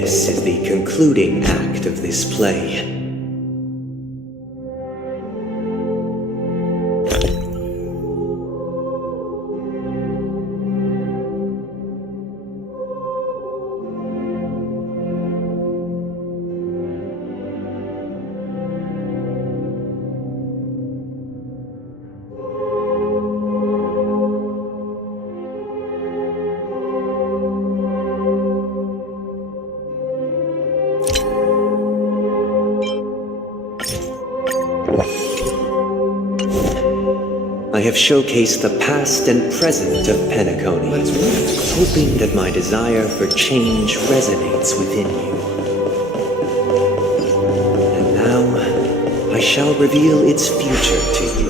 This is the concluding act of this play. I have showcased the past and present of Penacony, hoping that my desire for change resonates within you. And now, I shall reveal its future to you.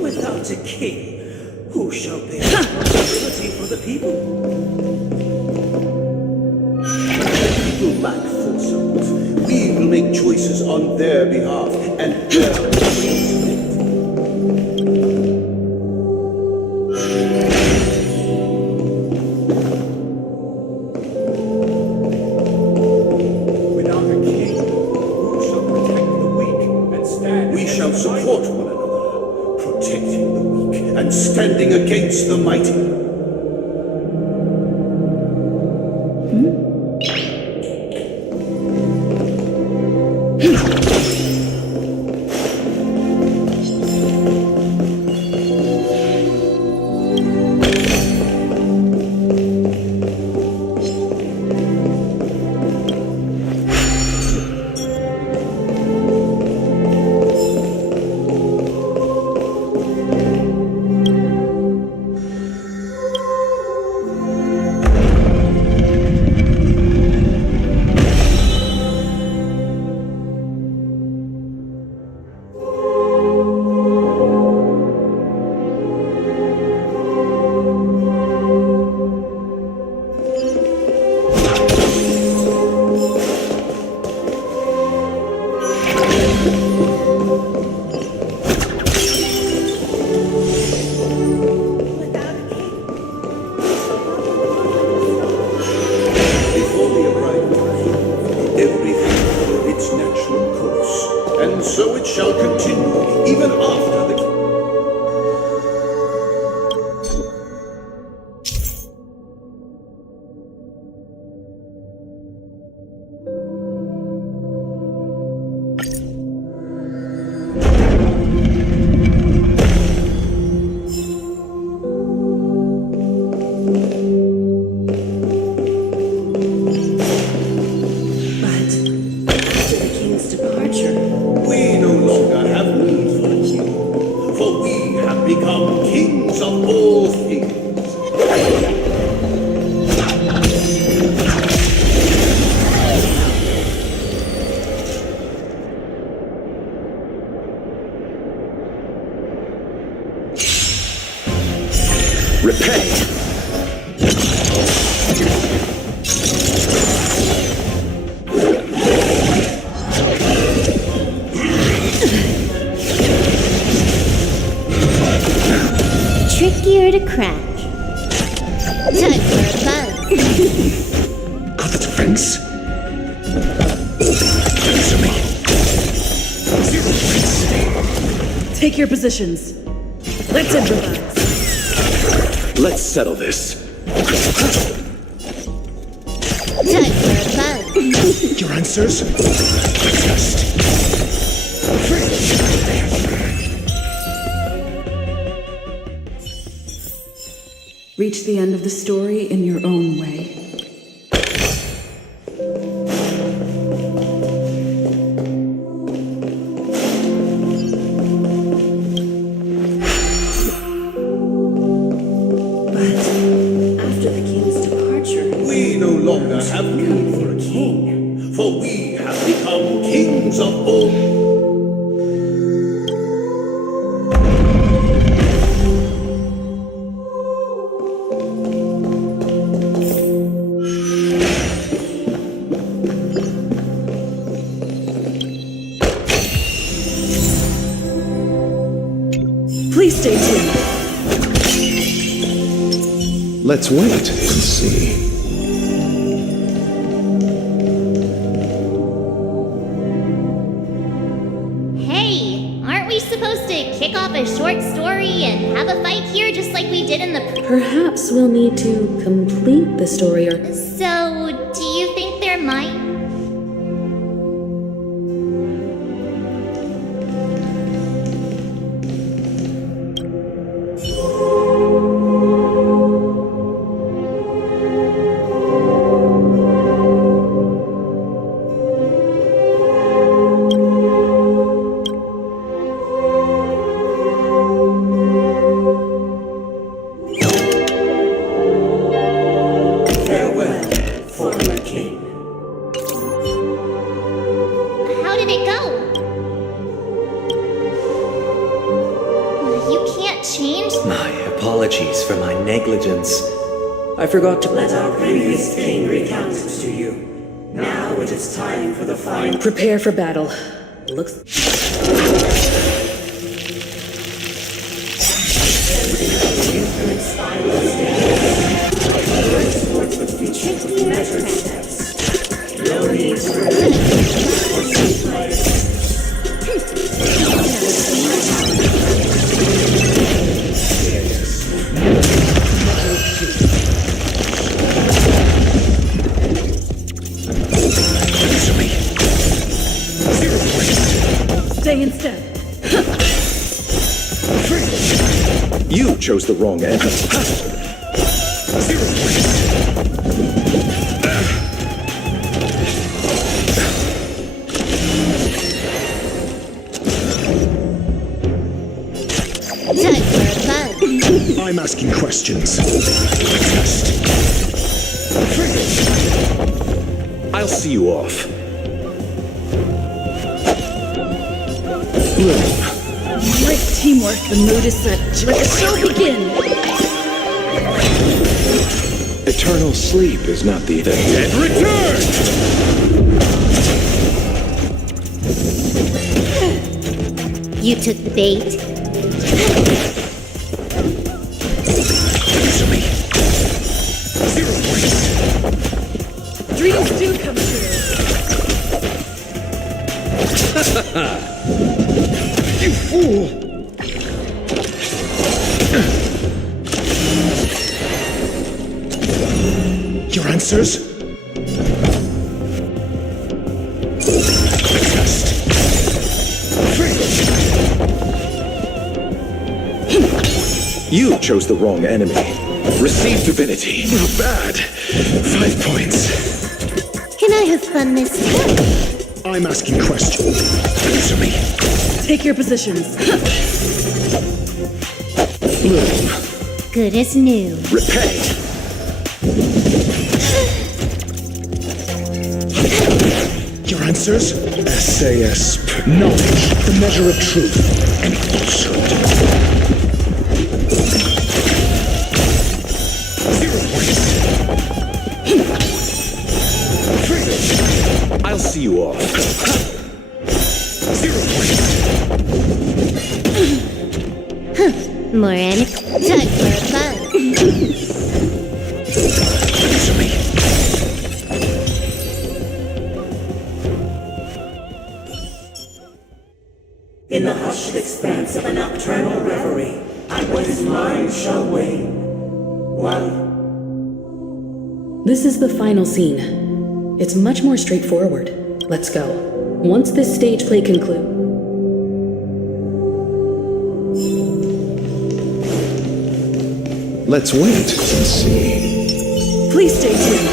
Without a king, who shall bear responsibility for the people? The people lack foresight. We will make choices on their behalf and their responsibility. Without a king, who shall protect the weak and stand? We shall support one another, protecting the weak and standing against the mighty. So it shall continue, even after the... become kings of all things. Repay! Trickier to crack. Time for a buzz. Got the defense. Answer me. Zero defense. Take your positions. Let's improvise. Let's settle this. Time for a buzz. Your answers? Just. Reach the end of the story in your own way. But after the king's departure, we no longer have need for a king, for we have become kings of all. Please stay tuned. Let's wait and see. Hey, aren't we supposed to kick off a short story and have a fight here just like we did in the Perhaps we'll need to complete the story or. So, do you think there might? Farewell, former king. How did it go? You can't change. My apologies for my negligence. I forgot to. Let our previous king recount it to you. Now it is time for the final. Prepare for battle. Looks. Stay in step. You chose the wrong end. Time for fun. I'm asking questions. Test. I'll see you off. Great teamwork. The mood is set. Let the show begin. Eternal sleep is not the dead return! You took the bait. Answer me. 0 points. Dreams do come true. You fool! Your answers? Test. You chose the wrong enemy. Receive divinity. Not bad. 5 points. Can I have fun this time? I'm asking questions. Answer me. Take your positions. Bloom. Good as new. Repay. Your answers? SASP. Knowledge, the measure of truth and falsehood. 0 points. I'll see you off. 0 points. More time for fun. Answer me. In the hushed expanse of a nocturnal reverie, and what is mine shall wane. While This is the final scene. It's much more straightforward. Let's go. Once this stage play concludes. Let's wait and see. Please stay tuned.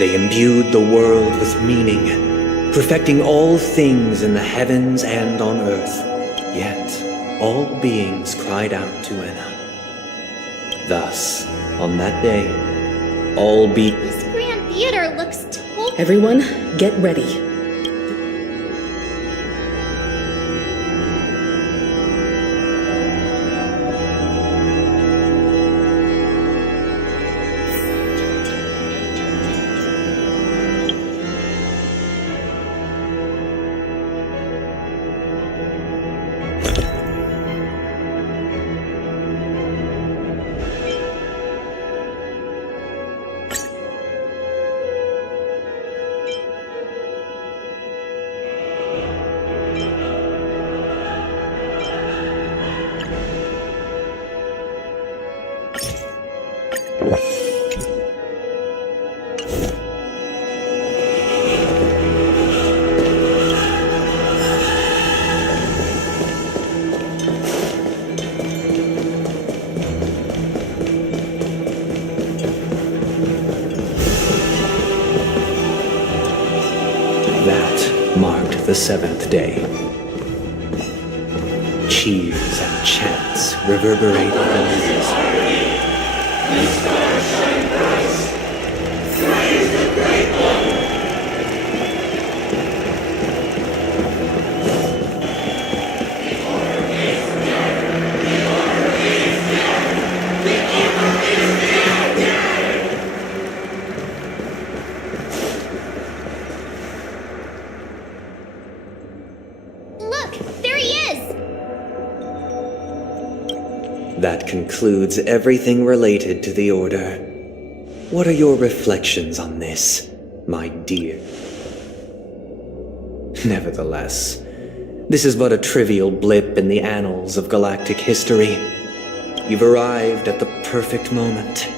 They imbued the world with meaning, perfecting all things in the heavens and on earth. Yet, all beings cried out to Enna. Thus, on that day, all This grand theater looks totally... Everyone, get ready. That marked the seventh day. Cheers and chants reverberated in the music. Look, there he is! That concludes everything related to the Order. What are your reflections on this, my dear? Nevertheless, this is but a trivial blip in the annals of galactic history. You've arrived at the perfect moment.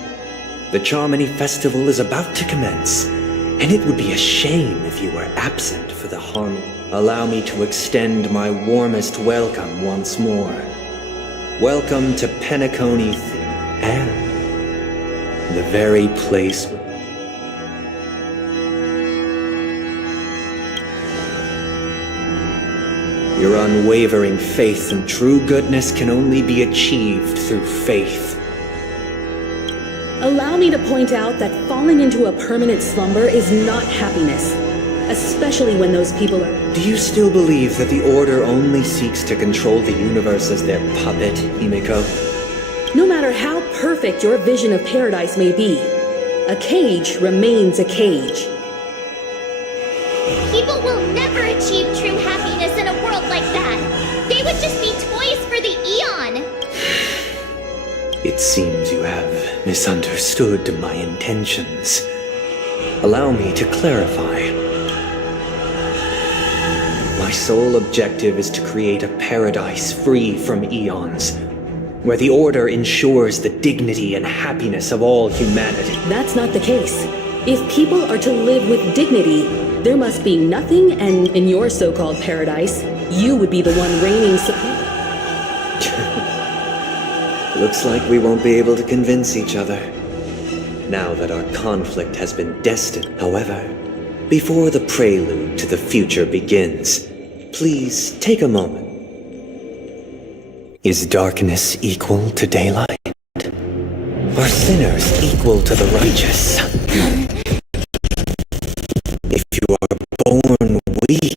The Charmony Festival is about to commence, and it would be a shame if you were absent for the harmony. Allow me to extend my warmest welcome once more. Welcome to Penacony and the very place where your unwavering faith and true goodness can only be achieved through faith. Allow me to point out that falling into a permanent slumber is not happiness, especially when those people are... Do you still believe that the Order only seeks to control the universe as their puppet, Himiko? No matter how perfect your vision of paradise may be, a cage remains a cage. People will never achieve true happiness in a world like that. They would just be toys for the Eon. It seems you have misunderstood my intentions. Allow me to clarify. My sole objective is to create a paradise free from eons, where the Order ensures the dignity and happiness of all humanity. That's not the case. If people are to live with dignity, there must be nothing, and in your so-called paradise, you would be the one reigning supreme. Looks like we won't be able to convince each other, now that our conflict has been destined. However, before the prelude to the future begins, please take a moment. Is darkness equal to daylight? Are sinners equal to the righteous? If you are born weak,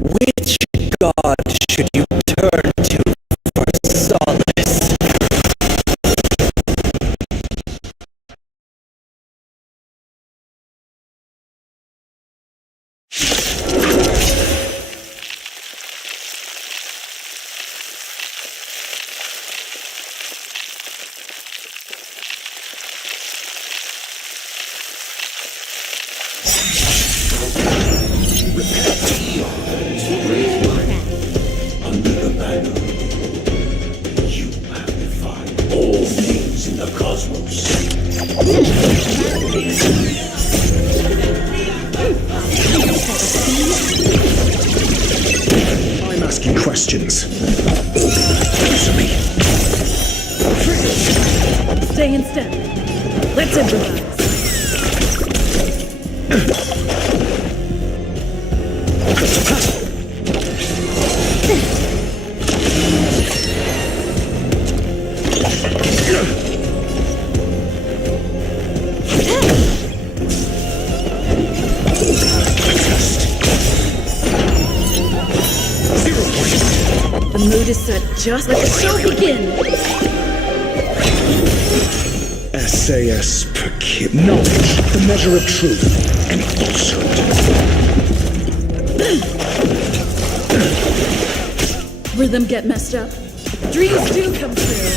which god should you turn to for solace? Under the banner, you have defied all things in the cosmos. I'm asking questions. Answer me. Stay in step. Let's improvise. The mood is set. Just let the show begin. SAS knowledge, the measure of truth and falsehood. Rhythm get messed up. Dreams do come true.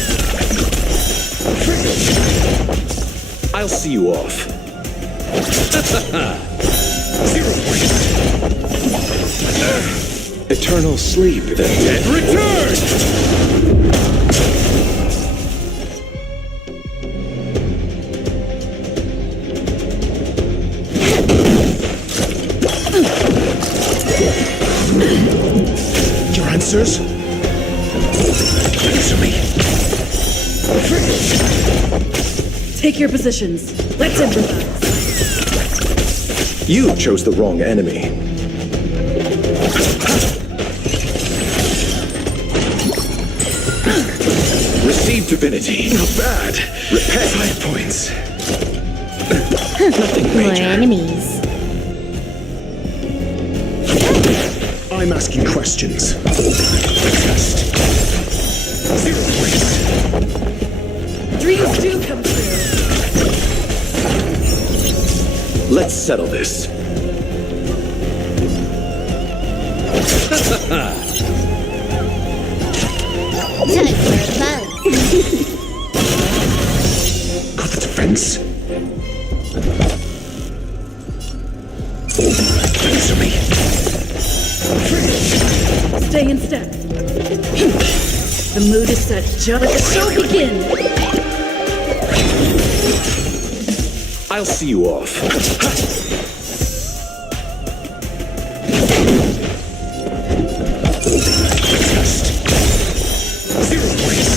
I'll see you off. 0 points. Eternal sleep, the dead return! Your answers? Answer me. Take your positions. Let's improvise. You chose the wrong enemy. Receive divinity. Not bad. Repay. 5 points. Nothing More major. enemies. I'm asking questions. Test. 0 points. Dreams do come true. Let's settle this. Time for a buzz. Got the defense. Answer me. Stay in step. The mood is set. Just let the show begin. I'll see you off. Test. 0 points.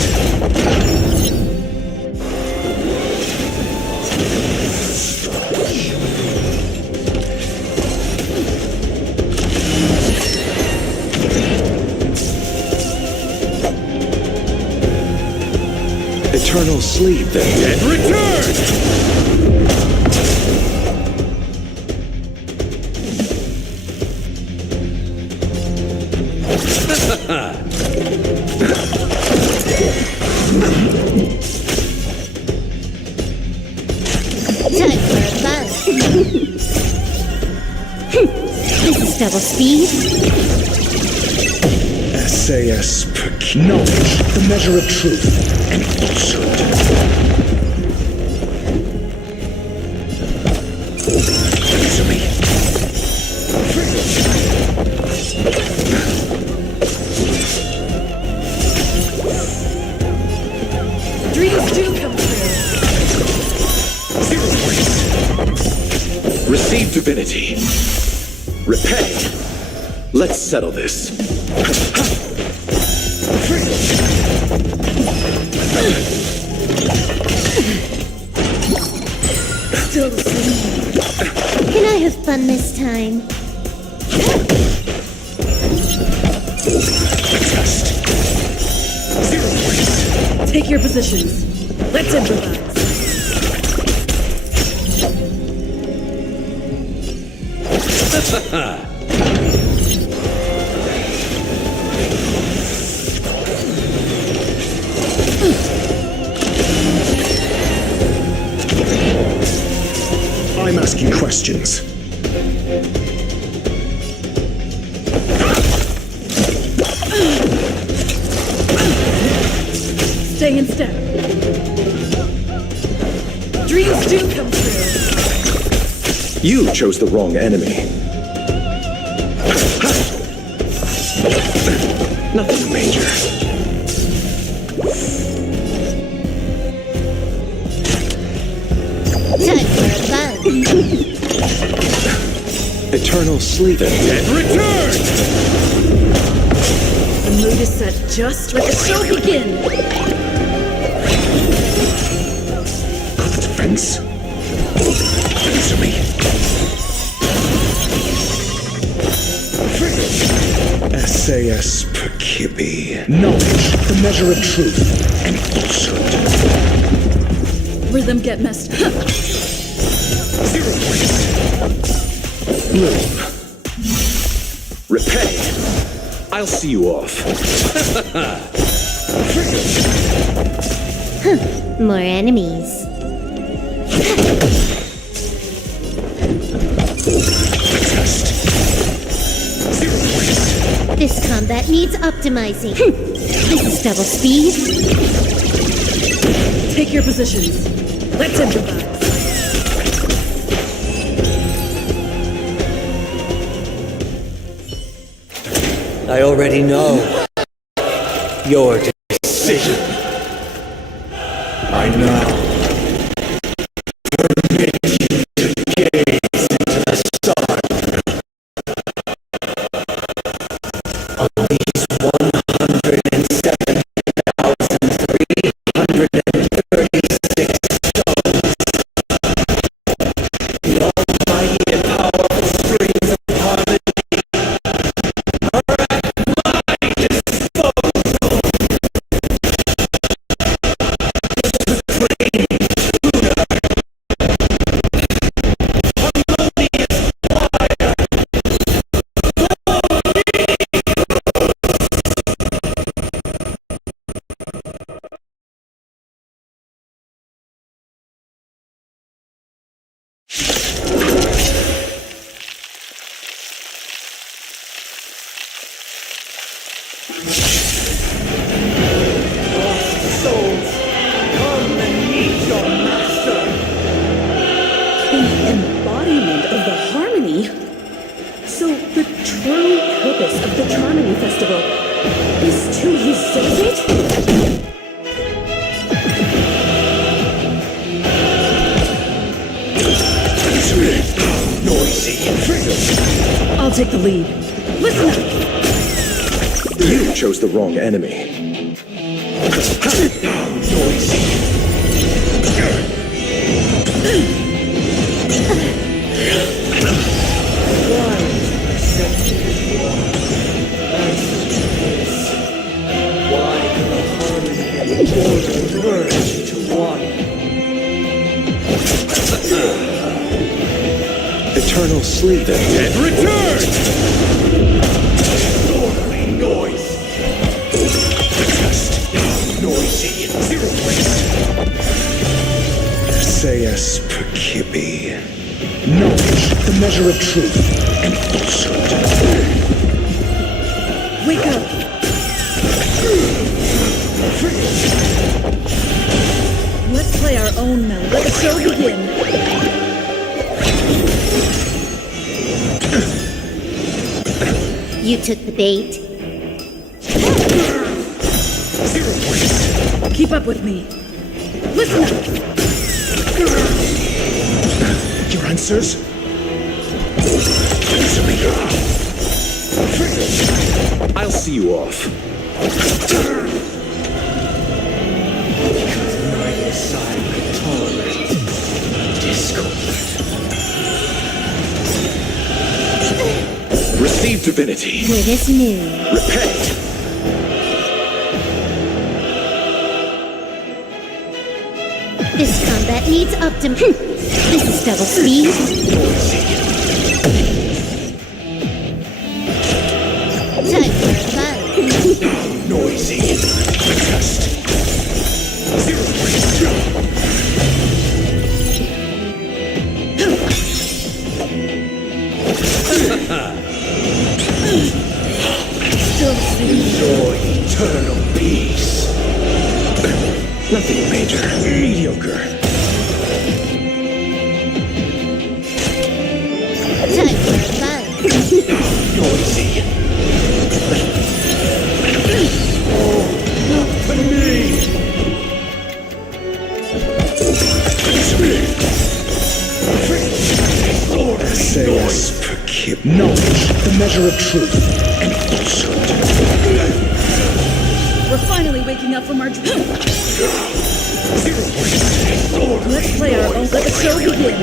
Eternal sleep, the dead return! Time for a buzz. This is double speed. SAS knowledge, the measure of truth and falsehood. Answer me. Dreams do come true. 0 points. Receive divinity. Repay. Let's settle this. Still the same. Can I have fun this time? Test. 0 points. Take your positions. Let's improvise. I'm asking questions. Stay in step. Dreams do come true. You chose the wrong enemy. Nothing major. Time for a buzz. Eternal sleep, the dead return! The mood is set. Just let the show begin. Got the defense. sense? Answer me. SAS Percipi. Knowledge, the measure of truth and falsehood. Rhythm get messed up. 0 points. Bloom. Repay. I'll see you off. More enemies. Test. 0 points. This combat needs optimizing. This is double speed. Take your positions. Let's improvise. I already know your decision. I now permit you to gaze into the sun of these 107,336 stones. The almighty and powerful springs of harmony are at my disposal. The embodiment of the harmony? So the true purpose of the Charmony Festival is to usurp it? Noisy. I'll take the lead. Listen up! You chose the wrong enemy. Noisy. Why can the harmony and order merge into one? Eternal sleep. And return! Orderly noise. Test. Noisy. 0 points. SAS Percipi. Knowledge, the measure of truth and falsehood. Wake up! Let's play our own melody. Let the show begin. You took the bait. 0 points. Keep up with me. Listen up! Your answers? Answer me. I'll see you off. Neither side could tolerate discord. Receive divinity. Good as new. Repay. This combat needs This is double speed. Time for fun. Noisy. Test. 0 points. Still Enjoy eternal peace. Nothing major. Mediocre. Time for fun. Noisy. Not to me. SAS Percipi. Knowledge, the measure of truth and falsehood. We're finally waking up from our dream. 0 points. Let's play our own show begin.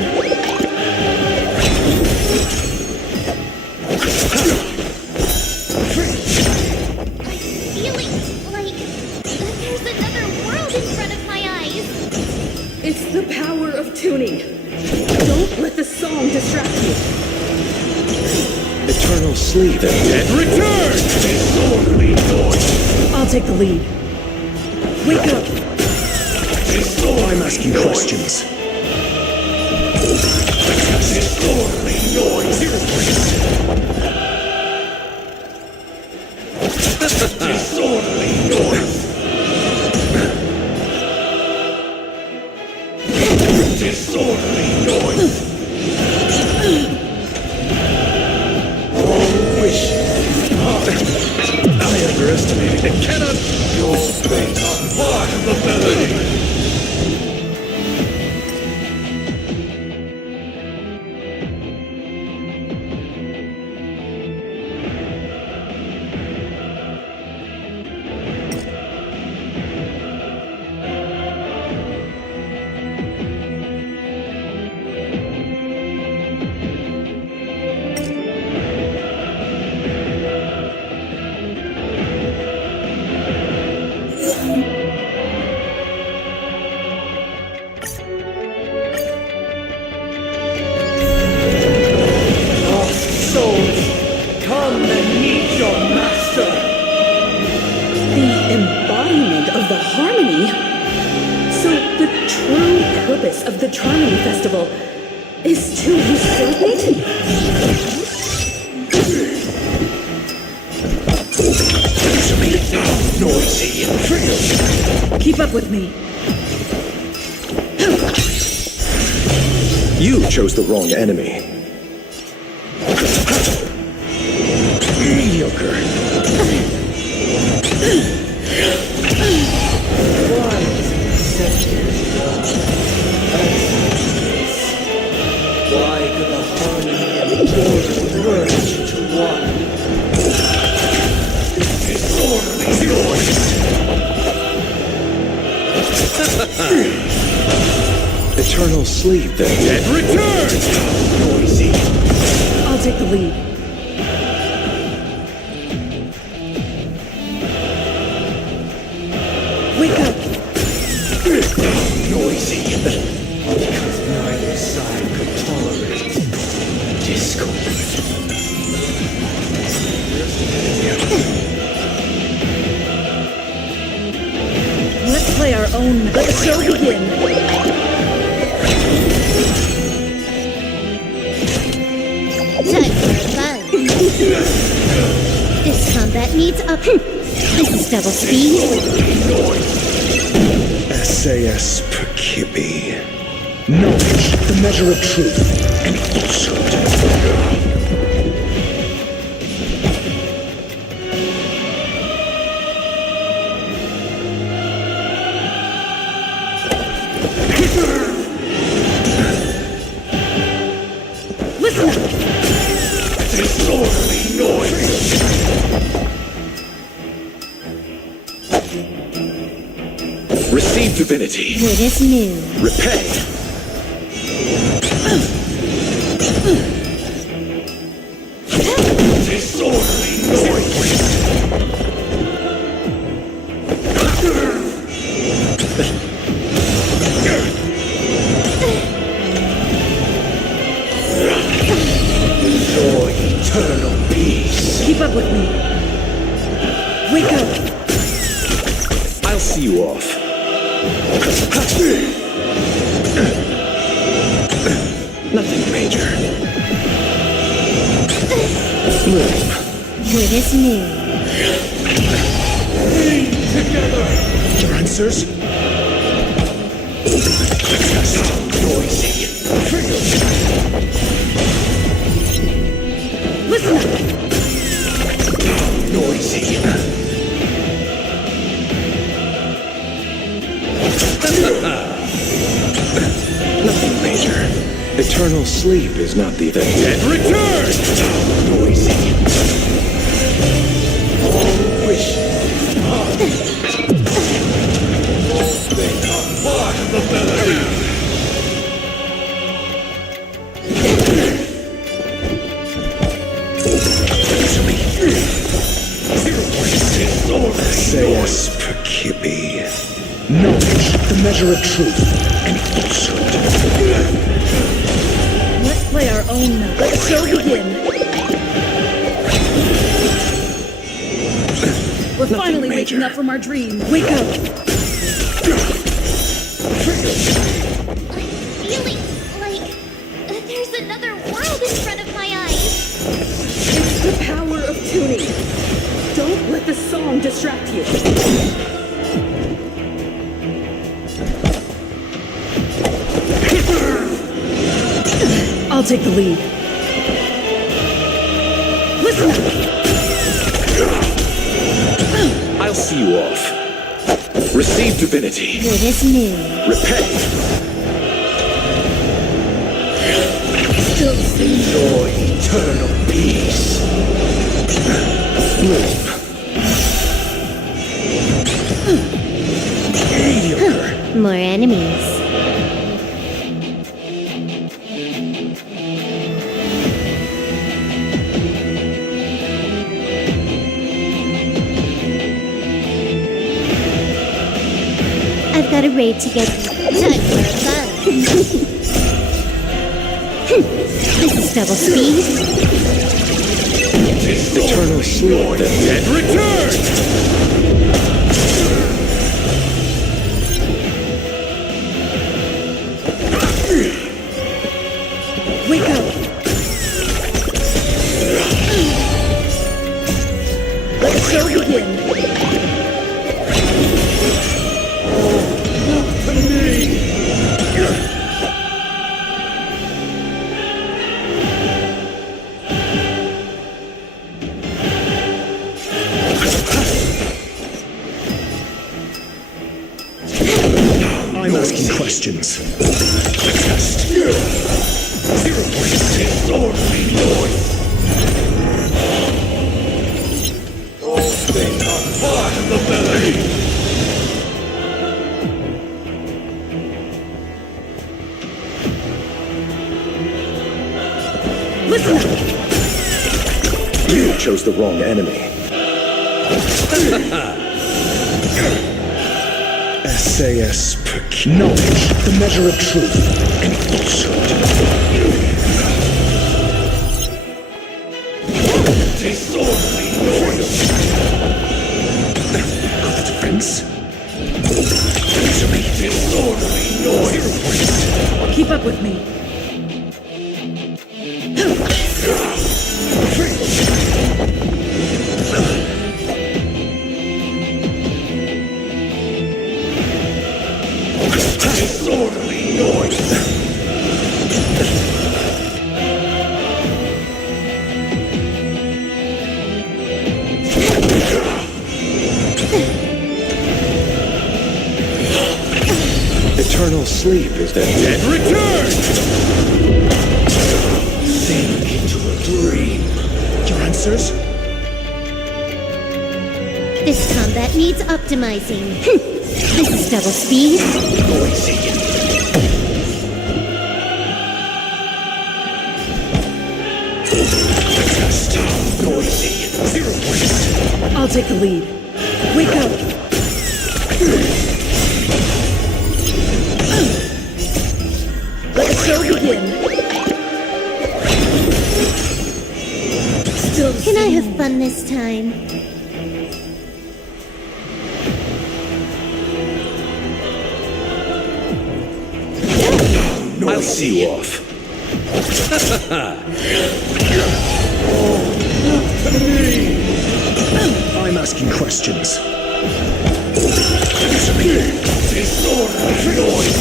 Feeling like there's another world in front of my eyes. It's the power of tuning. Don't let the song distract you. Eternal sleep and Return! Disorderly noise! I'll take the lead. Wake up. I'm asking questions. Disorderly noise! Disorderly noise! Disorderly noise! I underestimated and cannot. Your fate are part of the melody! Come and meet your master! The embodiment of the harmony? So the true purpose of the Charmony Festival is to usurp it? Noisy and trivial! Keep up with me. You chose the wrong enemy. Mediocre. Why could the harmony and the order merge into one? Disorderly noise! Eternal sleep and Return! Noisy! I'll take the lead. Wake up. Noisy! Because neither side could tolerate discord. Let's play our own. Let the show begin. Time for a buzz. This combat needs up. This is double speed. SAS per Kibbe. Knowledge, the measure of truth and falsehood. Listen up. Disorderly noise! receive divinity. Good as new. Repay. Disorderly noise! Enjoy eternal peace. Keep up with me. Wake up. I'll see you off. Nothing major. Move. Good as new. Your answers? Noisy. Listen up. Noisy. Nothing major. Eternal sleep is not the event. And return! Noisy. All wish. They are part of the melody. knowledge, the measure of truth, and falsehood. Let's play our own now. Let the show begin. We're finally waking up from our dream. Wake up. Feeling like there's another world in front of my eyes. It's the power of tuning. Don't let the song distract you. I'll take the lead. Listen up. I'll see you off. Receive divinity. Good as new. Repent. Still sing. Enjoy eternal peace. Bloom. Mediocre. More enemies. I've got a raid to get time for fun. This is double speed. Eternal sleep. The dead return. Wake up. Let the show begin. I'm asking questions. Test. 0 points. Disorderly noise. All things are part of the melody. Listen up. You chose the wrong enemy. SAS knowledge, the measure of truth, and falsehood. Disorderly noise. Go the defense. Disorderly noise. Keep up with me. Disorderly noise. Eternal sleep is the dead return. Sink into a dream. Your answers? This combat needs optimizing. This is double speed. Noisy. Test. Noisy. 0 points. I'll take the lead. Wake up. Let the show begin. Still Can I have fun this time? I'll see you off. I'm asking questions. Disorderly noise.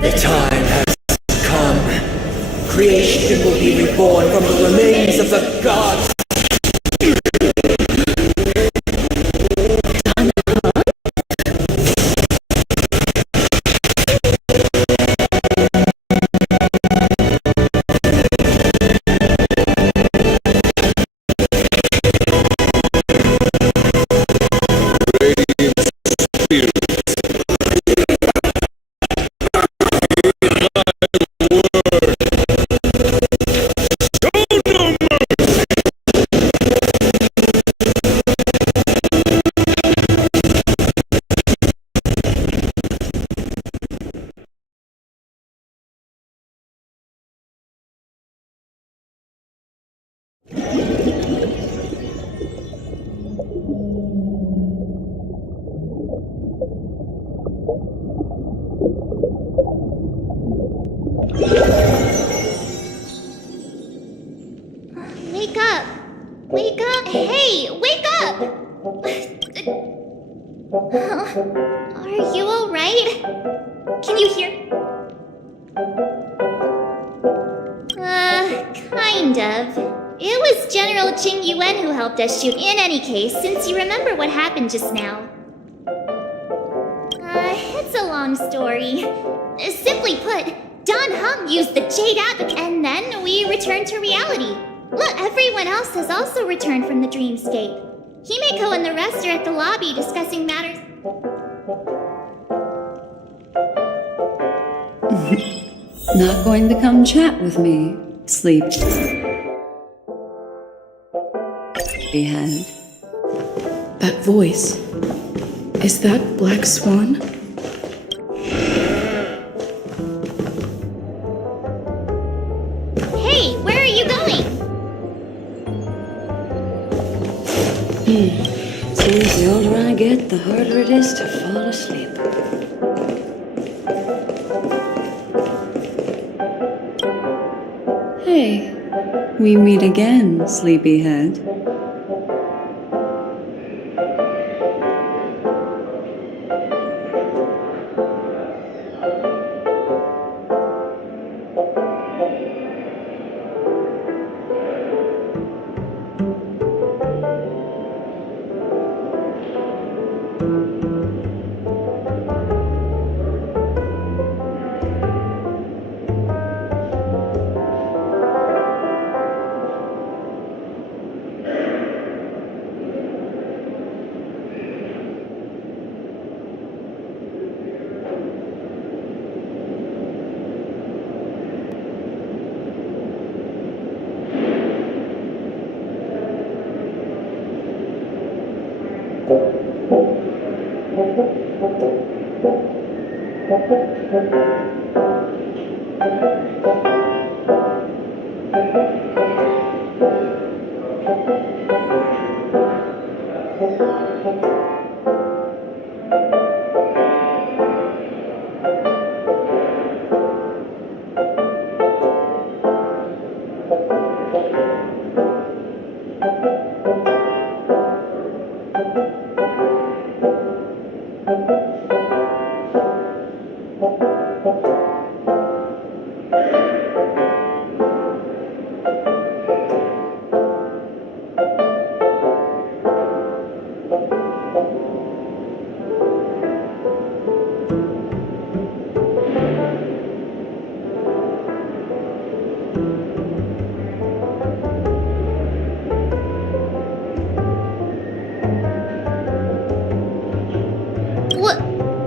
The time has come. Creation will be reborn from the remains of the gods. Are you alright? Can you hear? Kind of. It was General Qing Yuan who helped us shoot in any case, since you remember what happened just now. It's a long story. Simply put, Don Hung used the Jade Advocate, and then we returned to reality. Look, everyone else has also returned from the dreamscape. Himeko and the rest are at the lobby discussing matters. Not going to come chat with me, sleep. Behead. That voice. Is that Black Swan? Hey, where are you going? Seems the older I get, the harder it is to fall asleep. Hey, we meet again, sleepyhead.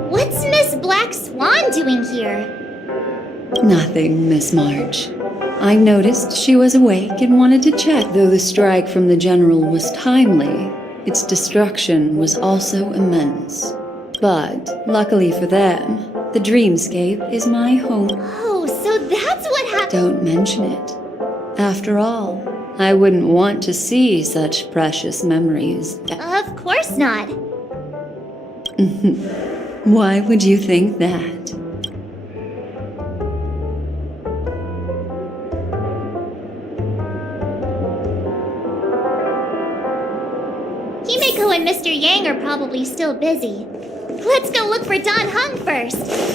What's Miss Black Swan doing here? Nothing, Miss March. I noticed she was awake and wanted to chat. Though the strike from the General was timely, its destruction was also immense. But, luckily for them, the dreamscape is my home. Oh, so that's what happened. Don't mention it. After all, I wouldn't want to see such precious memories. Of course not. Why would you think that? Himeko and Mr. Yang are probably still busy. Let's go look for Don Hung first.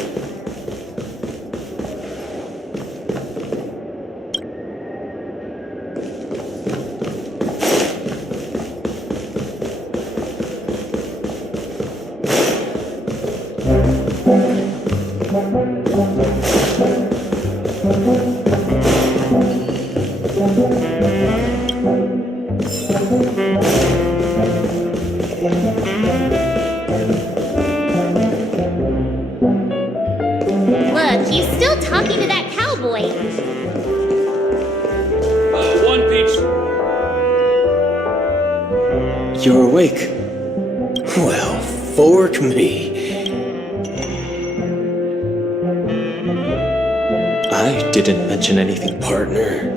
Look, he's still talking to that cowboy. One piece. You're awake. Well, fork me. I didn't mention anything, partner.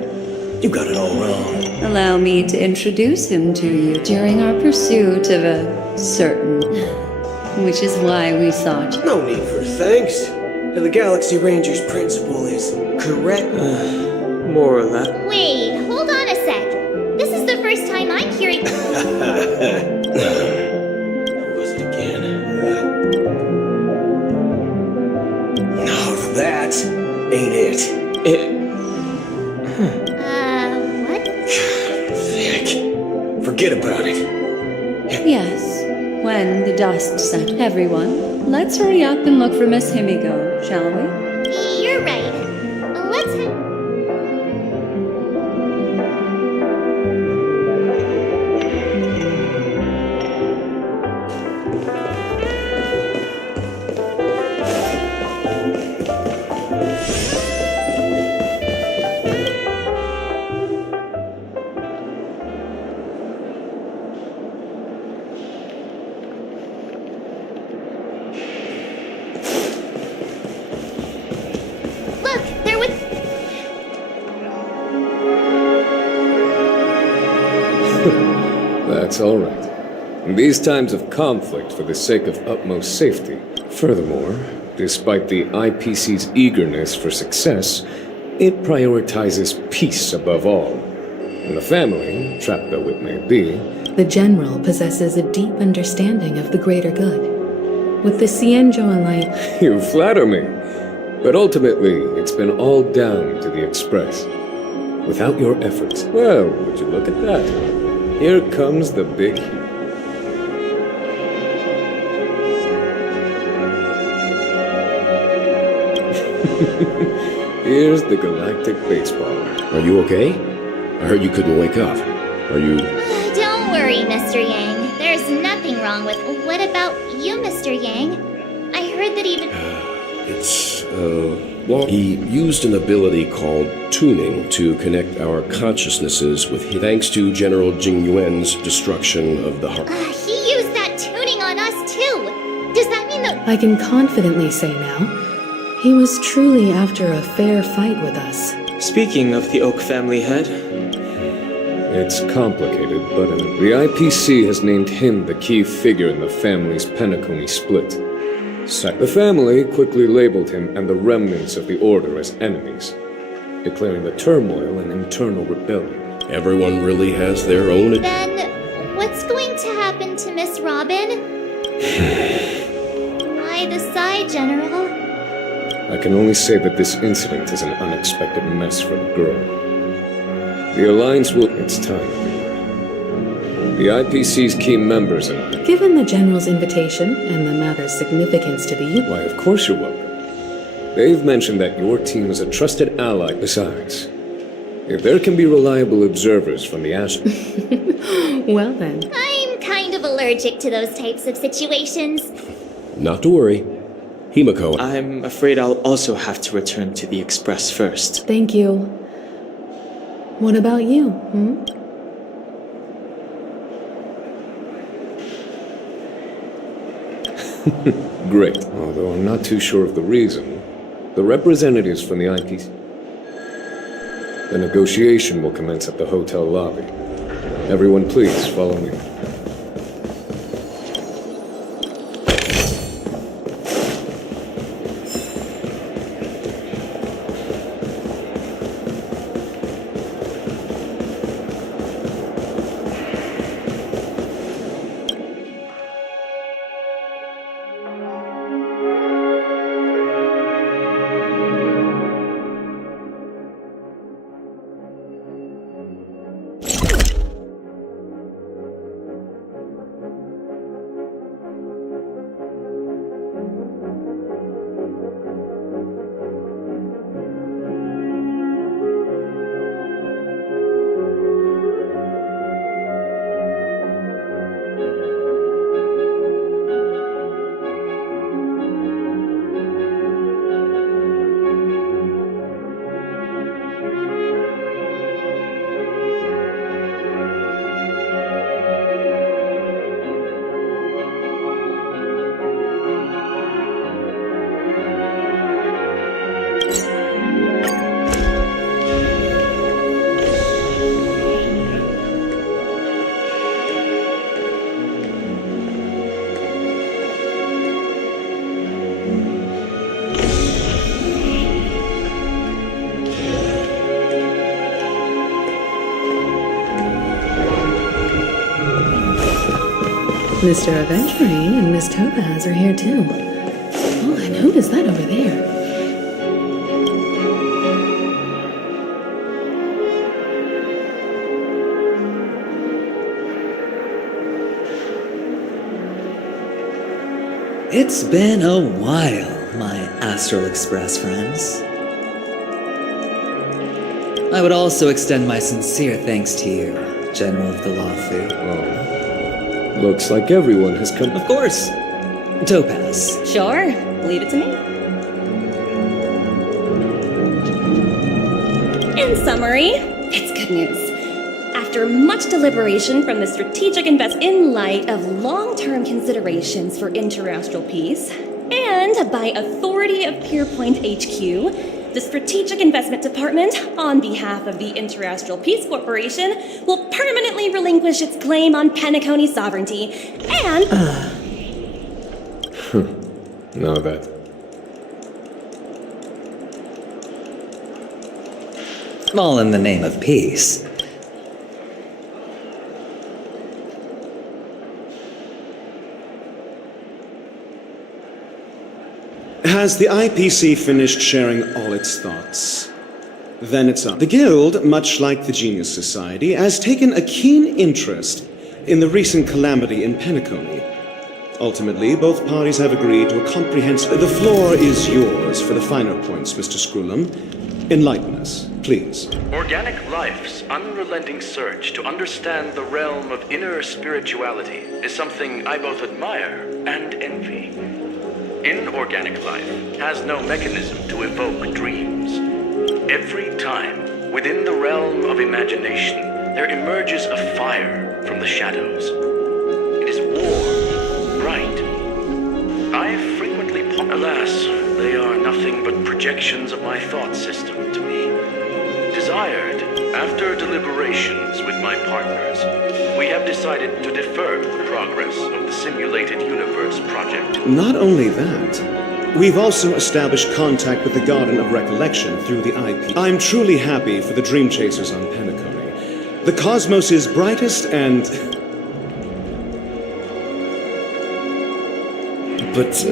You got it all wrong. Allow me to introduce him to you during our pursuit of a certain... Which is why we sought you. No need for thanks. The Galaxy Ranger's principle is correct. More or less. Wait, hold on a sec. This is the first time I'm hearing... Who was it again? ain't it. What? Heck. Forget about it. Yes, when the dust settles. Everyone, let's hurry up and look for Miss Himiko, shall we? You're right. Let's look. They're with. That's all right. In these times of conflict for the sake of utmost safety. Furthermore, despite the IPC's eagerness for success, it prioritizes peace above all. And the family, trapped though it may be, The General possesses a deep understanding of the greater good. With the Cienjo Alliance, you flatter me. But ultimately, it's been all down to the Express. Without your efforts, well, would you look at that? Here comes the big heat. Here's the galactic baseball. Are you okay? I heard you couldn't wake up. Are you... Don't worry, Mr. Yang. There's nothing wrong with. What about you, Mr. Yang? I heard that even. Well, he used an ability called tuning to connect our consciousnesses with thanks to General Jing Yuan's destruction of the heart. He used that tuning on us too. Does that mean that? I can confidently say now, he was truly after a fair fight with us. Speaking of the Oak family head, It's complicated, but the IPC has named him the key figure in the family's Penacony split. The family quickly labeled him and the remnants of the Order as enemies, declaring the turmoil an internal rebellion. Everyone really has their own... Then, what's going to happen to Miss Robin? Why the sigh, General? I can only say that this incident is an unexpected mess for the girl. The Alliance will... It's time. The IPC's key members and I... Given the General's invitation and the matter's significance to the U... Why, of course you're welcome. They've mentioned that your team is a trusted ally. Besides, if there can be reliable observers from the Ash... Well then. I'm kind of allergic to those types of situations. Not to worry. Himiko... I'm afraid I'll also have to return to the Express first. Thank you. What about you, Great. Although I'm not too sure of the reason. The representatives from the IPC... The negotiation will commence at the hotel lobby. Everyone please, follow me. Mr. Aventurine and Miss Topaz are here too. Oh, and who is that over there? It's been a while, my Astral Express friends. I would also extend my sincere thanks to you, General of the Lawfu. Oh. Looks like everyone has come. Of course. Topaz. Sure, leave it to me. In summary, it's good news. After much deliberation from the strategic in light of long-term considerations for interastral peace, and by authority of Pierpoint HQ, the Strategic Investment Department, on behalf of the Interastral Peace Corporation, will permanently relinquish its claim on Penacony sovereignty, and... Now that... All in the name of peace. Has the IPC finished sharing all its thoughts? Then it's up. The Guild, much like the Genius Society, has taken a keen interest in the recent calamity in Penacony. Ultimately, both parties have agreed to a comprehensive... The floor is yours for the finer points, Mr. Screwlam. Enlighten us, please. Organic life's unrelenting search to understand the realm of inner spirituality is something I both admire and envy. Inorganic life has no mechanism to evoke dreams. Every time, within the realm of imagination, there emerges a fire from the shadows. It is warm, bright. I frequently alas, they are nothing but projections of my thought system to me. Desired, after deliberations with my partners, we have decided to defer the progress of the Simulated Universe project. Not only that, we've also established contact with the Garden of Recollection through the IP. I'm truly happy for the Dream Chasers on Penacony. The cosmos' brightest and... But,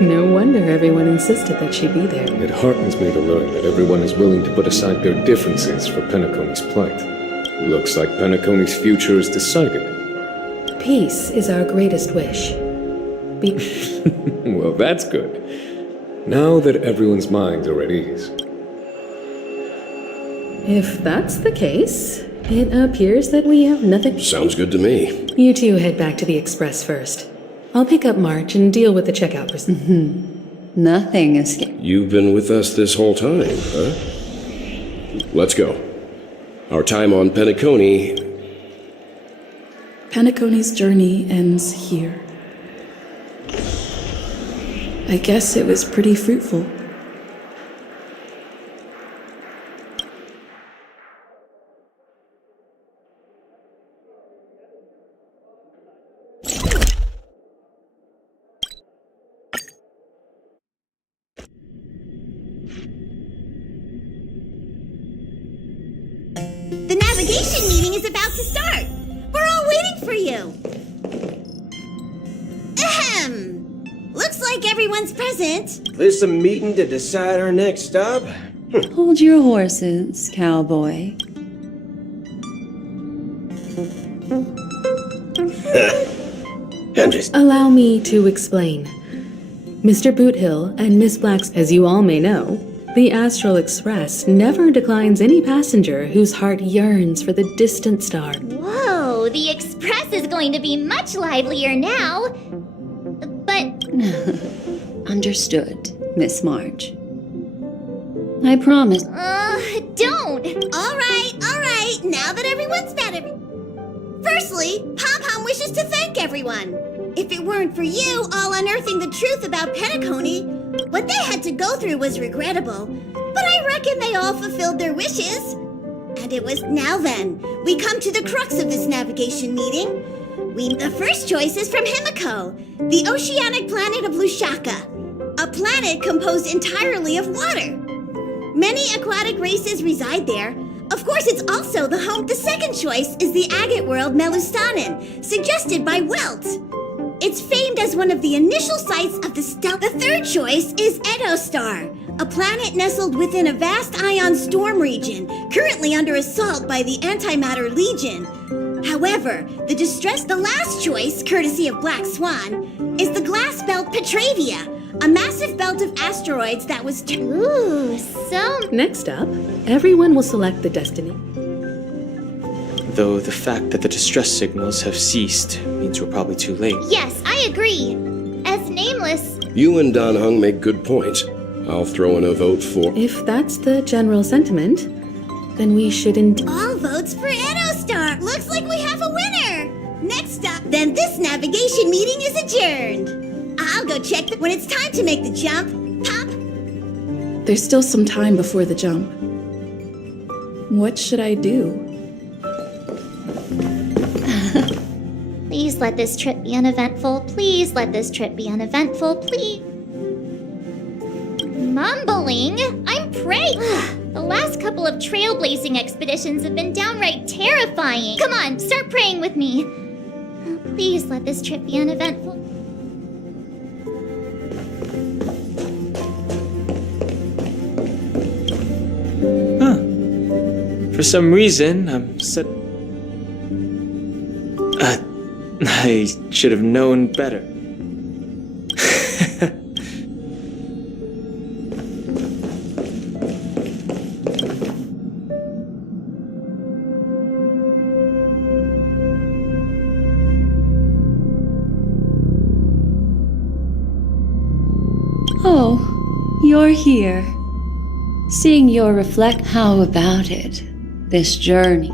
No wonder everyone insisted that she be there. It heartens me to learn that everyone is willing to put aside their differences for Penacony's plight. Looks like Penacony's future is decided. Peace is our greatest wish. Well, that's good. Now that everyone's minds are at ease. If that's the case, it appears that we have nothing... sounds good to me. You two head back to the Express first. I'll pick up March and deal with the checkout person. Nothing is... You've been with us this whole time, huh? Let's go. Our time on Penacony... Penacony's journey ends here. I guess it was pretty fruitful. The navigation meeting is about to start. We're all waiting for you. Ahem. Looks like everyone's present. This a meeting to decide our next stop? Hold your horses, cowboy. Allow me to explain. Mr. Boothill and Miss Blacks, as you all may know, the Astral Express never declines any passenger whose heart yearns for the distant star. Whoa, the Express is going to be much livelier now. But... Understood, Miss March. I promise. Don't! All right. Now that everyone's met Firstly, Pom-Pom wishes to thank everyone. If it weren't for you all unearthing the truth about Penacony, What they had to go through was regrettable, but I reckon they all fulfilled their wishes. And it was now then, we come to the crux of this navigation meeting. The first choice is from Himiko, the oceanic planet of Lushaka, a planet composed entirely of water. Many aquatic races reside there. Of course, it's also the home. The second choice is the agate world Melustanen, suggested by Welt. It's famed as one of the initial sites of the star. The third choice is Edostar, a planet nestled within a vast ion storm region, currently under assault by the Antimatter Legion. However, the last choice, courtesy of Black Swan, is the glass belt Petravia, a massive belt of asteroids that was Ooh, so... Next up, everyone will select the destiny. Though the fact that the distress signals have ceased means we're probably too late. Yes, I agree. As Nameless... You and Dan Hung make good points. I'll throw in a vote for... If that's the general sentiment, then we shouldn't... All votes for Edostar! Looks like we have a winner! Next up, then this navigation meeting is adjourned. I'll go check when it's time to make the jump. Pop! There's still some time before the jump. What should I do? Please let this trip be uneventful. Please let this trip be uneventful. Please. Mumbling? I'm praying. The last couple of trailblazing expeditions have been downright terrifying. Come on, start praying with me. Please let this trip be uneventful. For some reason, I'm set. I should have known better. Oh, you're here. Seeing your reflect, how about it? This journey.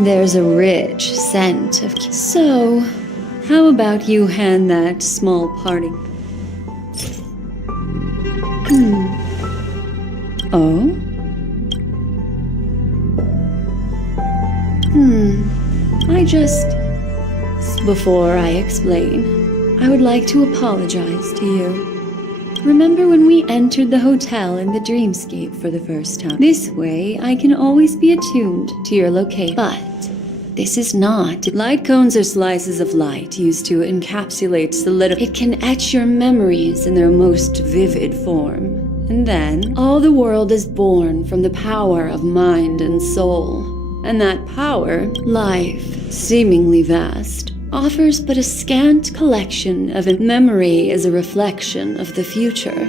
There's a rich scent of... So, how about you hand that small party? Oh? Before I explain, I would like to apologize to you. Remember when we entered the hotel in the dreamscape for the first time? This way, I can always be attuned to your location. But this is not. Light cones are slices of light used to encapsulate solidify. It can etch your memories in their most vivid form. And then, all the world is born from the power of mind and soul. And that power, life, seemingly vast, offers but a scant collection of it. Memory is a reflection of the future.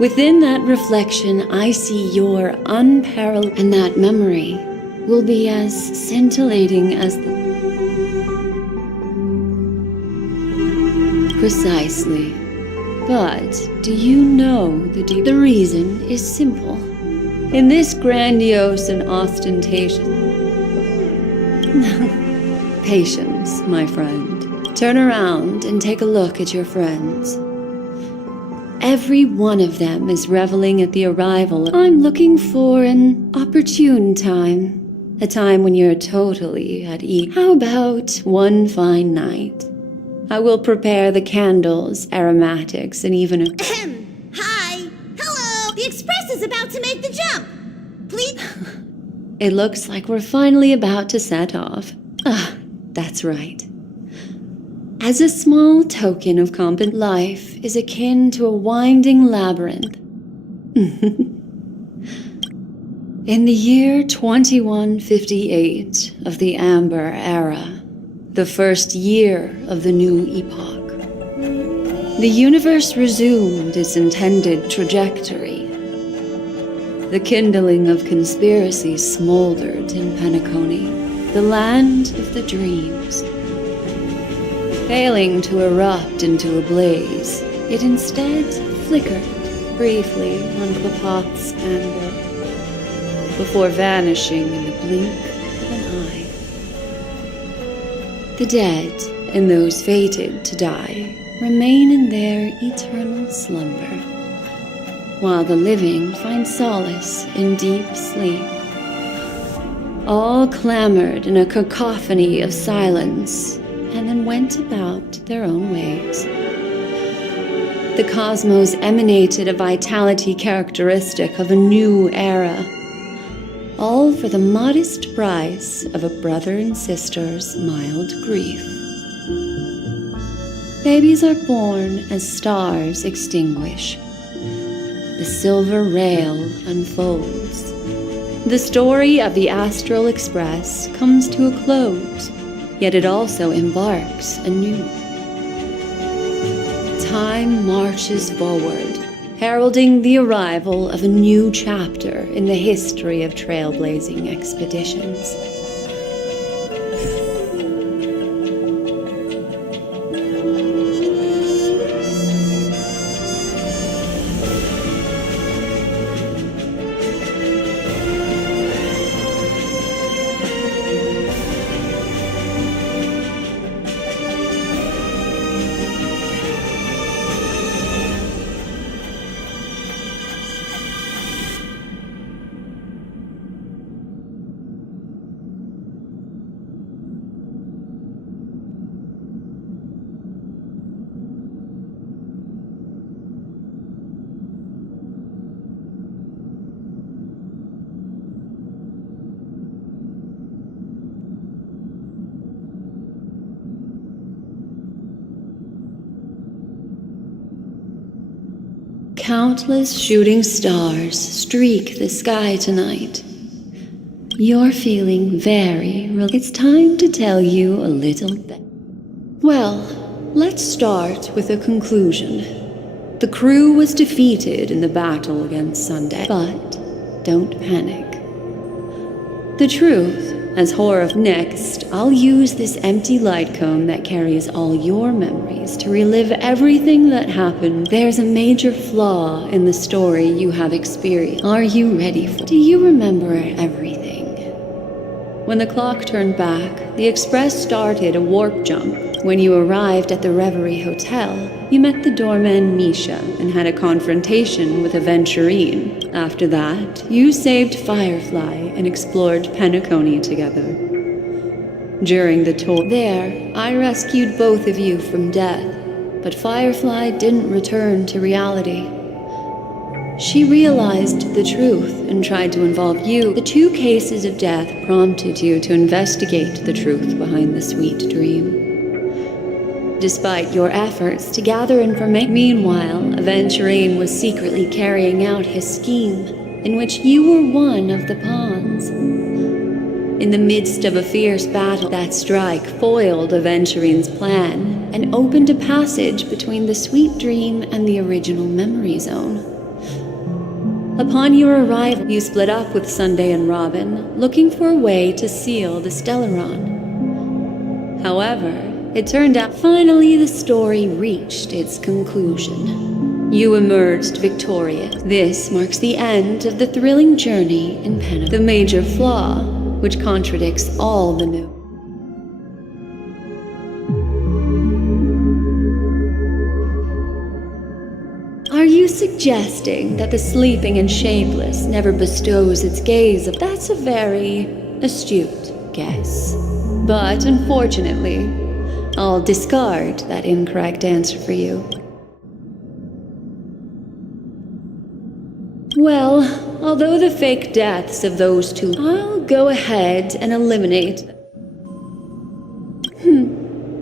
Within that reflection, I see your unparalleled, and that memory will be as scintillating as the... Precisely. But do you know the reason is simple. In this grandiose and ostentatious... Patience, my friend. Turn around and take a look at your friends. Every one of them is reveling at the arrival. I'm looking for an opportune time. A time when you're totally at ease. How about one fine night? I will prepare the candles, aromatics, and even a... Hi! Hello! The express is about to make the jump! Please... It looks like we're finally about to set off. That's right. As a small token of life is akin to a winding labyrinth. In the year 2158 of the Amber Era, the first year of the new epoch, the universe resumed its intended trajectory. The kindling of conspiracy smoldered in Penacony, the land of the dreams. Failing to erupt into a blaze, it instead flickered briefly on Klapoth's amber, before vanishing in the blink of an eye. The dead, and those fated to die, remain in their eternal slumber, while the living find solace in deep sleep. All clamored in a cacophony of silence, and then went about their own ways. The cosmos emanated a vitality characteristic of a new era, all for the modest price of a brother and sister's mild grief. Babies are born as stars extinguish. The silver rail unfolds. The story of the Astral Express comes to a close, yet it also embarks anew. Time marches forward, heralding the arrival of a new chapter in the history of trailblazing expeditions. Countless shooting stars streak the sky tonight. You're feeling it's time to tell you a little bit. Well, let's start with a conclusion. The crew was defeated in the battle against Sunday, but don't panic. The truth, as horror. Next, I'll use this empty light cone that carries all your memories to relive everything that happened. There's a major flaw in the story you have experienced. Are you ready for it? Do you remember everything? When the clock turned back, the Express started a warp jump. When you arrived at the Reverie Hotel, you met the doorman Misha and had a confrontation with Aventurine. After that, you saved Firefly and explored Penacony together. During the tour there, I rescued both of you from death, but Firefly didn't return to reality. She realized the truth and tried to involve you. The 2 cases of death prompted you to investigate the truth behind the sweet dream. Despite your efforts to gather information, meanwhile, Aventurine was secretly carrying out his scheme, in which you were one of the pawns. In the midst of a fierce battle, that strike foiled Aventurine's plan and opened a passage between the sweet dream and the original memory zone. Upon your arrival, you split up with Sunday and Robin, looking for a way to seal the Stellaron. However, it turned out finally the story reached its conclusion. You emerged victorious. This marks the end of the thrilling journey in Penacony. The major flaw, which contradicts all the new. Are you suggesting that the sleeping and shapeless never bestows its gaze? That's a very astute guess. But unfortunately, I'll discard that incorrect answer for you. Well, although the fake deaths of those 2, I'll go ahead and eliminate them.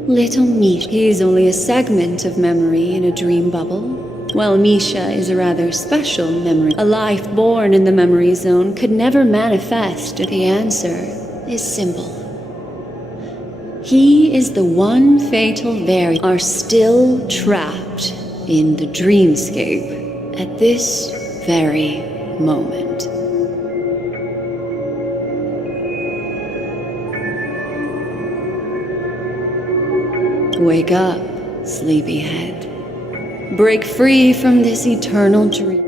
Little Misha. He's only a segment of memory in a dream bubble. While Misha is a rather special memory. A life born in the memory zone could never manifest. The answer is simple. He is the one fatal variant. Are still trapped in the dreamscape at this very moment. Wake up, sleepyhead. Break free from this eternal dream.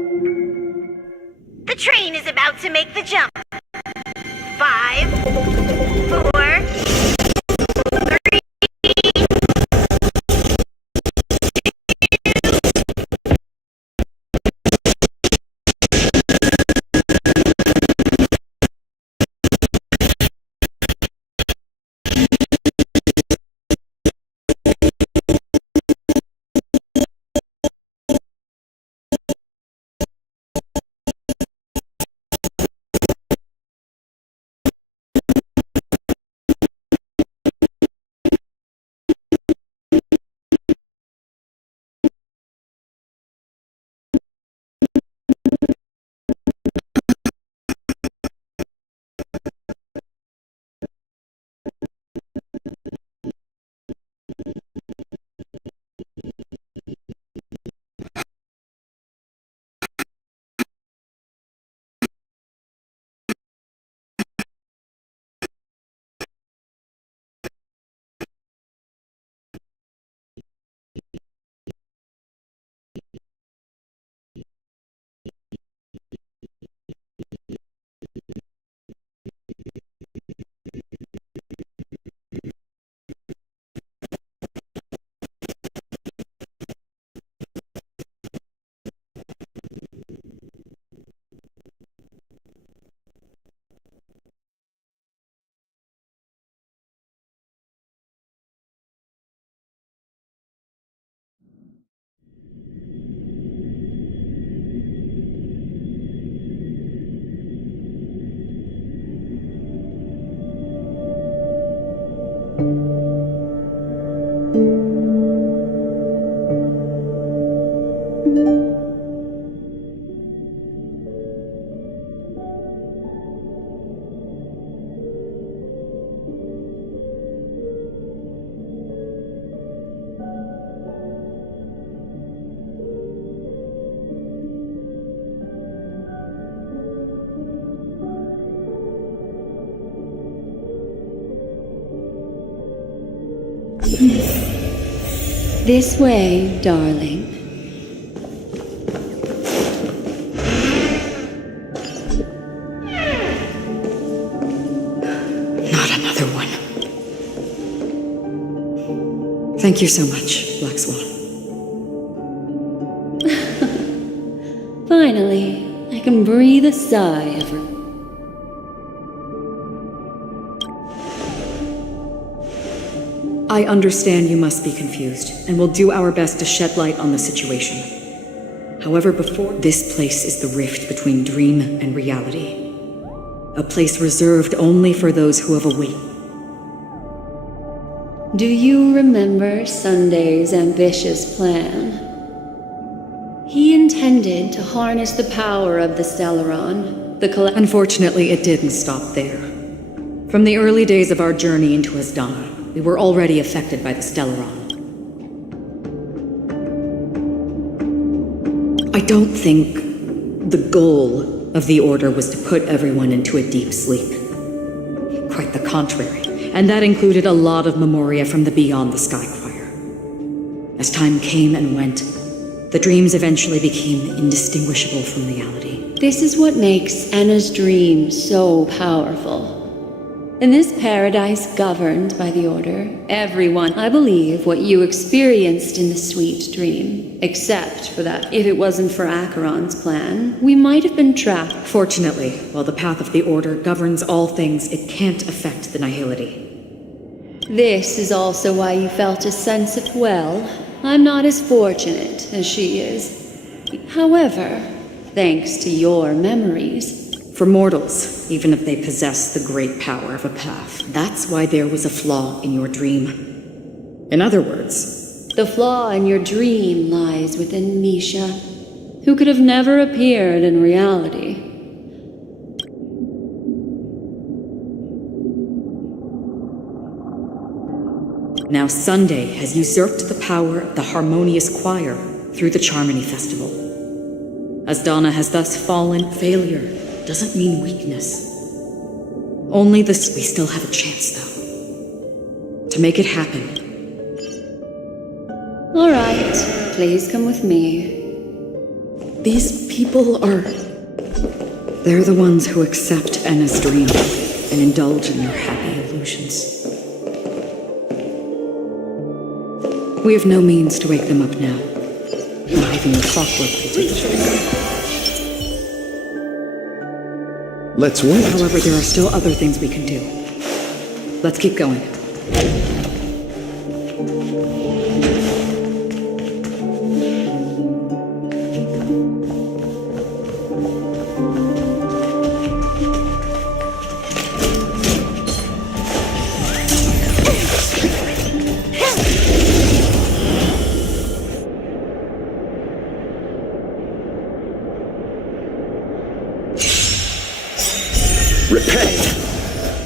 The train is about to make the jump. 5, 4, 3, This way, darling. Not another one. Thank you so much, Black Swan. Finally, I can breathe a sigh of relief. I understand you must be confused, and will do our best to shed light on the situation. However, before this place is the rift between dream and reality. A place reserved only for those who have awakened. Do you remember Sunday's ambitious plan? He intended to harness the power of the Stellaron, Unfortunately, it didn't stop there. From the early days of our journey into Asdana, we were already affected by the Stellaron. I don't think the goal of the Order was to put everyone into a deep sleep. Quite the contrary, and that included a lot of memoria from the Beyond the Skychoir. As time came and went, the dreams eventually became indistinguishable from reality. This is what makes Anna's dream so powerful. In this paradise governed by the Order, everyone, I believe, what you experienced in the sweet dream. Except for that, if it wasn't for Acheron's plan, we might have been trapped. Fortunately, while the path of the Order governs all things, it can't affect the Nihility. This is also why you felt a sense of, well, I'm not as fortunate as she is. However, thanks to your memories, for mortals, even if they possess the great power of a path. That's why there was a flaw in your dream. In other words, the flaw in your dream lies within Misha, who could have never appeared in reality. Now Sunday has usurped the power of the Harmonious Choir through the Charmony Festival. Asdana has thus fallen. Failure doesn't mean weakness. Only this. We still have a chance, though. To make it happen. All right, please come with me. These people are... They're the ones who accept Anna's dream and indulge in their happy illusions. We have no means to wake them up now. Not even the clockwork will take it. Let's wait. However, there are still other things we can do. Let's keep going.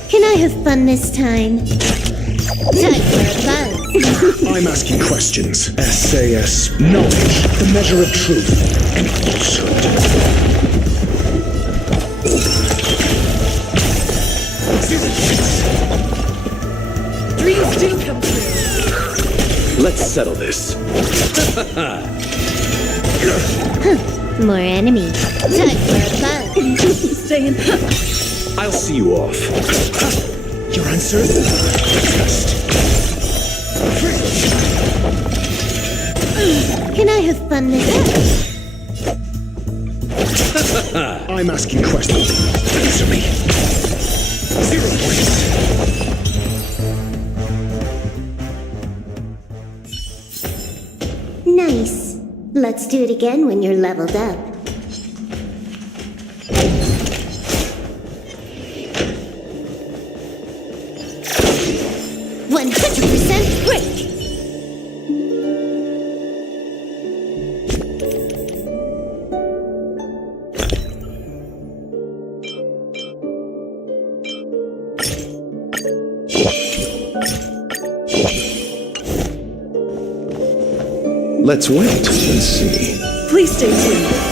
Can I have fun this time? Time for a buzz. I'm asking questions. SAS. Knowledge. The measure of truth and falsehood. Dreams do come true. Let's settle this. More enemy. Time for a buzz. Stay in. I'll see you off. Your answers? Test. Can I have fun this time? I'm asking questions. Answer me. 0 points. Nice. Let's do it again when you're leveled up. 100% break! Let's wait and see. Please stay tuned.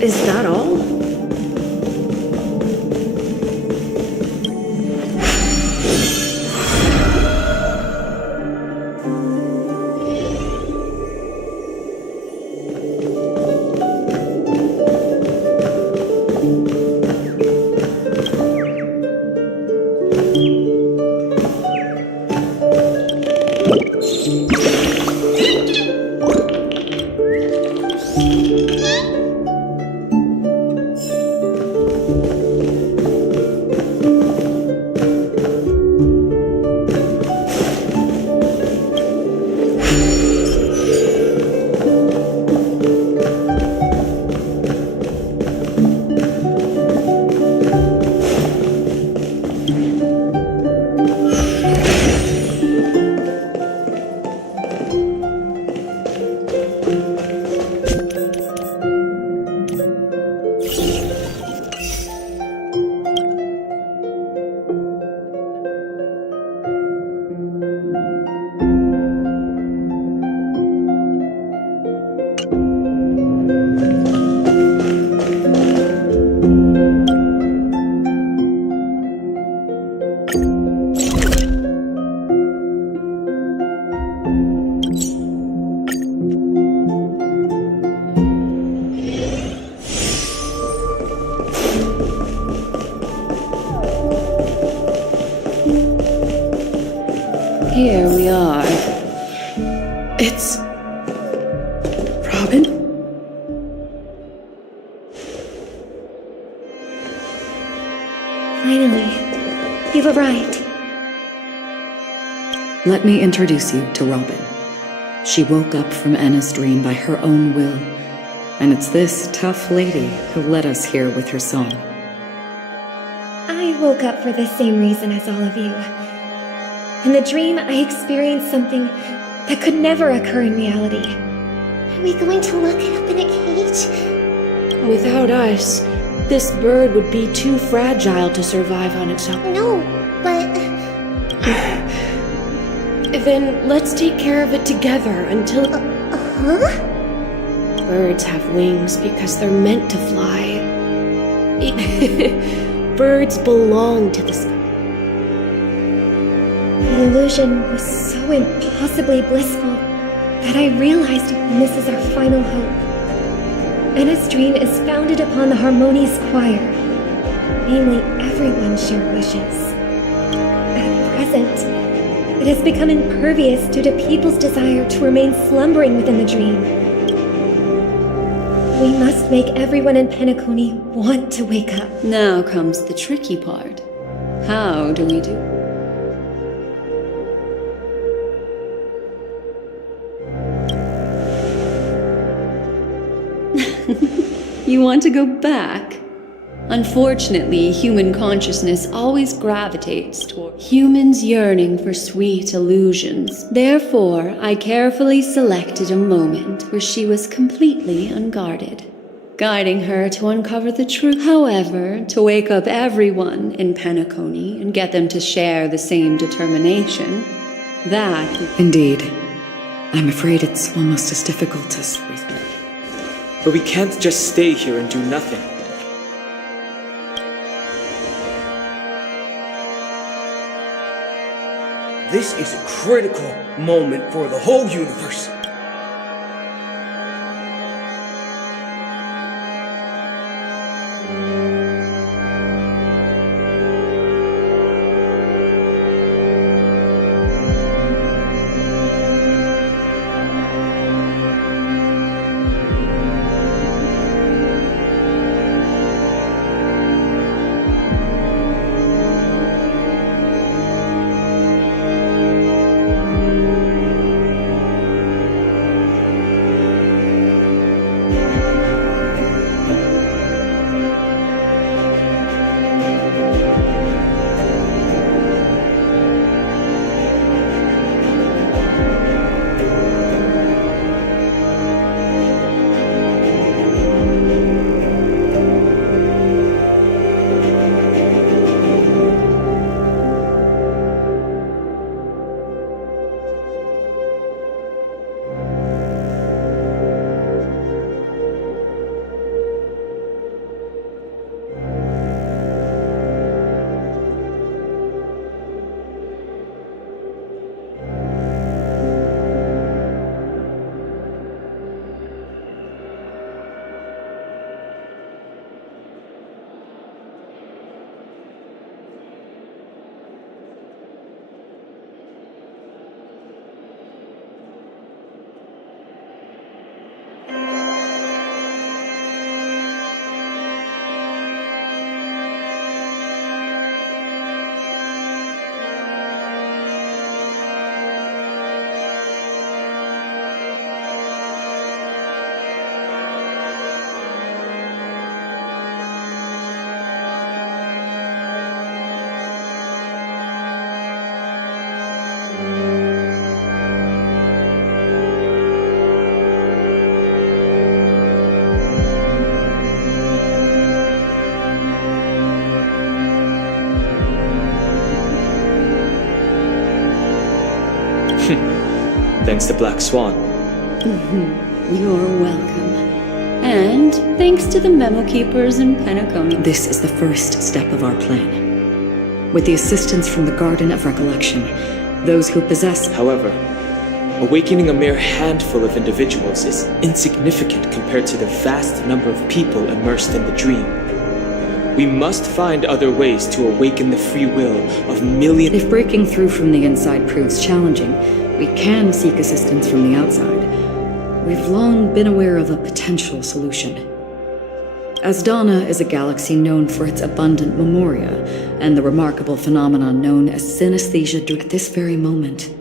Is that all? Here we are. It's... Robin? Finally, you've arrived. Let me introduce you to Robin. She woke up from Anna's dream by her own will, and it's this tough lady who led us here with her song. I woke up for the same reason as all of you. In the dream, I experienced something that could never occur in reality. Are we going to lock it up in a cage? Without us, this bird would be too fragile to survive on its own. No, but... Then let's take care of it together until... Huh? Birds have wings because they're meant to fly. Birds belong to the sky. The illusion was so impossibly blissful that I realized this is our final hope. Anna's dream is founded upon the harmonious choir, namely everyone's shared wishes. At present, it has become impervious due to people's desire to remain slumbering within the dream. We must make everyone in Penacony want to wake up. Now comes the tricky part. How do we do it? You want to go back? Unfortunately, human consciousness always gravitates toward humans yearning for sweet illusions. Therefore, I carefully selected a moment where she was completely unguarded, guiding her to uncover the truth. However, to wake up everyone in Penacony and get them to share the same determination, that... Indeed. I'm afraid it's almost as difficult as... But we can't just stay here and do nothing. This is a critical moment for the whole universe. thanks to Black Swan. You're welcome. And thanks to the memo keepers in Penacony. This is the first step of our plan. With the assistance from the Garden of Recollection, those who possess... However, awakening a mere handful of individuals is insignificant compared to the vast number of people immersed in the dream. We must find other ways to awaken the free will of millions. If breaking through from the inside proves challenging, we can seek assistance from the outside. We've long been aware of a potential solution. Asdana is a galaxy known for its abundant memoria, and the remarkable phenomenon known as synesthesia. At this very moment,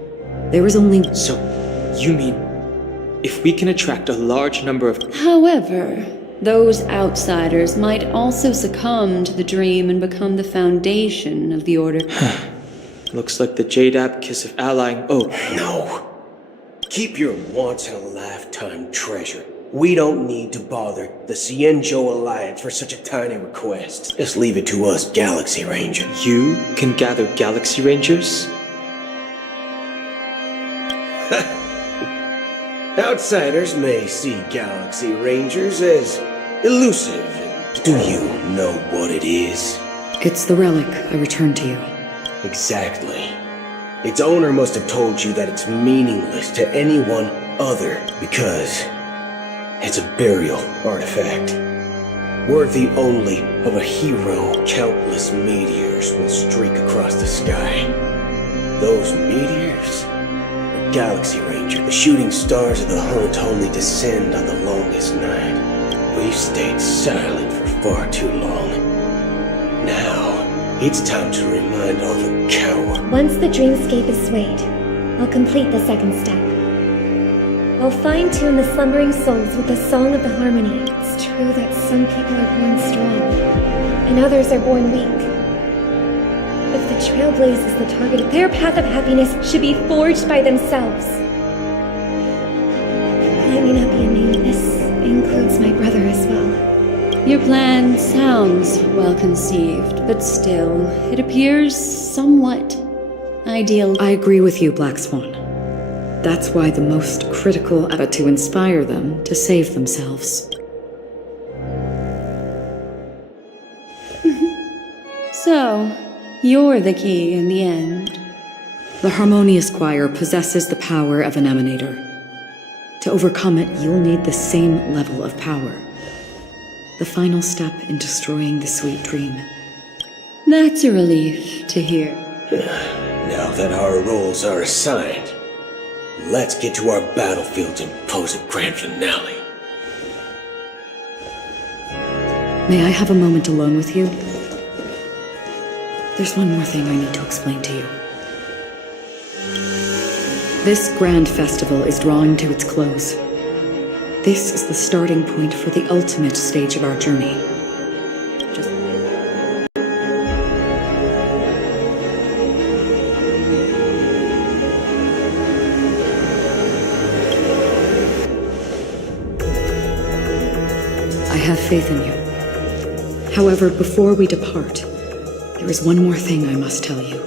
there is only... So, you mean, if we can attract a large number of... However, those outsiders might also succumb to the dream and become the foundation of the Order. Looks like the Jade Abacus of allying... Oh. No. Keep your once-in-a-lifetime treasure. We don't need to bother the Cienjo Alliance for such a tiny request. Just leave it to us, Galaxy Rangers. You can gather Galaxy Rangers? Outsiders may see Galaxy Rangers as elusive. Do you know what it is? It's the relic I returned to you. Exactly. Its owner must have told you that it's meaningless to anyone other because it's a burial artifact. Worthy only of a hero, countless meteors will streak across the sky. Those meteors? The Galaxy Ranger, the shooting stars of the hunt only descend on the longest night. We've stayed silent for far too long. Now, it's time to remind all the cowards. Once the dreamscape is swayed, I'll complete the second step. I'll fine-tune the slumbering souls with the song of the harmony. It's true that some people are born strong, and others are born weak. If the Trailblaze is the target, their path of happiness should be forged by themselves. I may not be a name, this includes my brother as well. Your plan sounds well conceived, but still, it appears somewhat ideal. I agree with you, Black Swan. That's why the most critical effort to inspire them to save themselves. So, you're the key in the end. The Harmonious Choir possesses the power of an emanator. To overcome it, you'll need the same level of power. The final step in destroying the sweet dream. That's a relief to hear. Now that our roles are assigned, let's get to our battlefields and pose a grand finale. May I have a moment alone with you? There's one more thing I need to explain to you. This grand festival is drawing to its close. This is the starting point for the ultimate stage of our journey. I have faith in you. However, before we depart, there is one more thing I must tell you.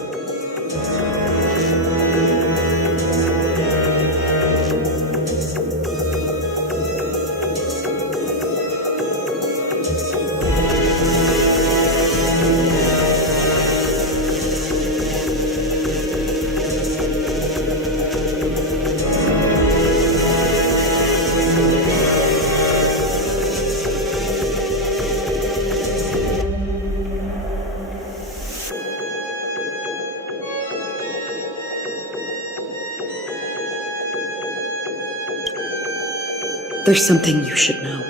There's something you should know.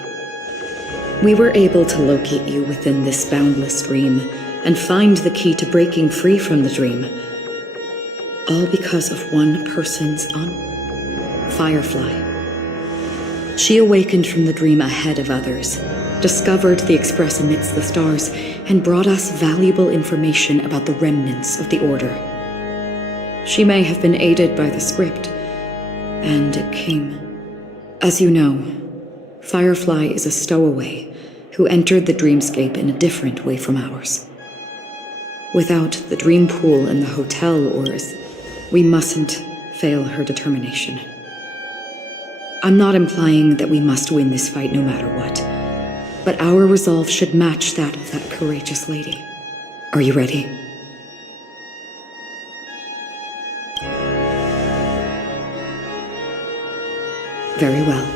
We were able to locate you within this boundless dream and find the key to breaking free from the dream. All because of one person's Firefly. She awakened from the dream ahead of others, discovered the Express amidst the stars, and brought us valuable information about the remnants of the Order. She may have been aided by the script, and it came. As you know, Firefly is a stowaway who entered the dreamscape in a different way from ours. Without the dream pool and the hotel ores, we mustn't fail her determination. I'm not implying that we must win this fight no matter what, but our resolve should match that of that courageous lady. Are you ready? Very well.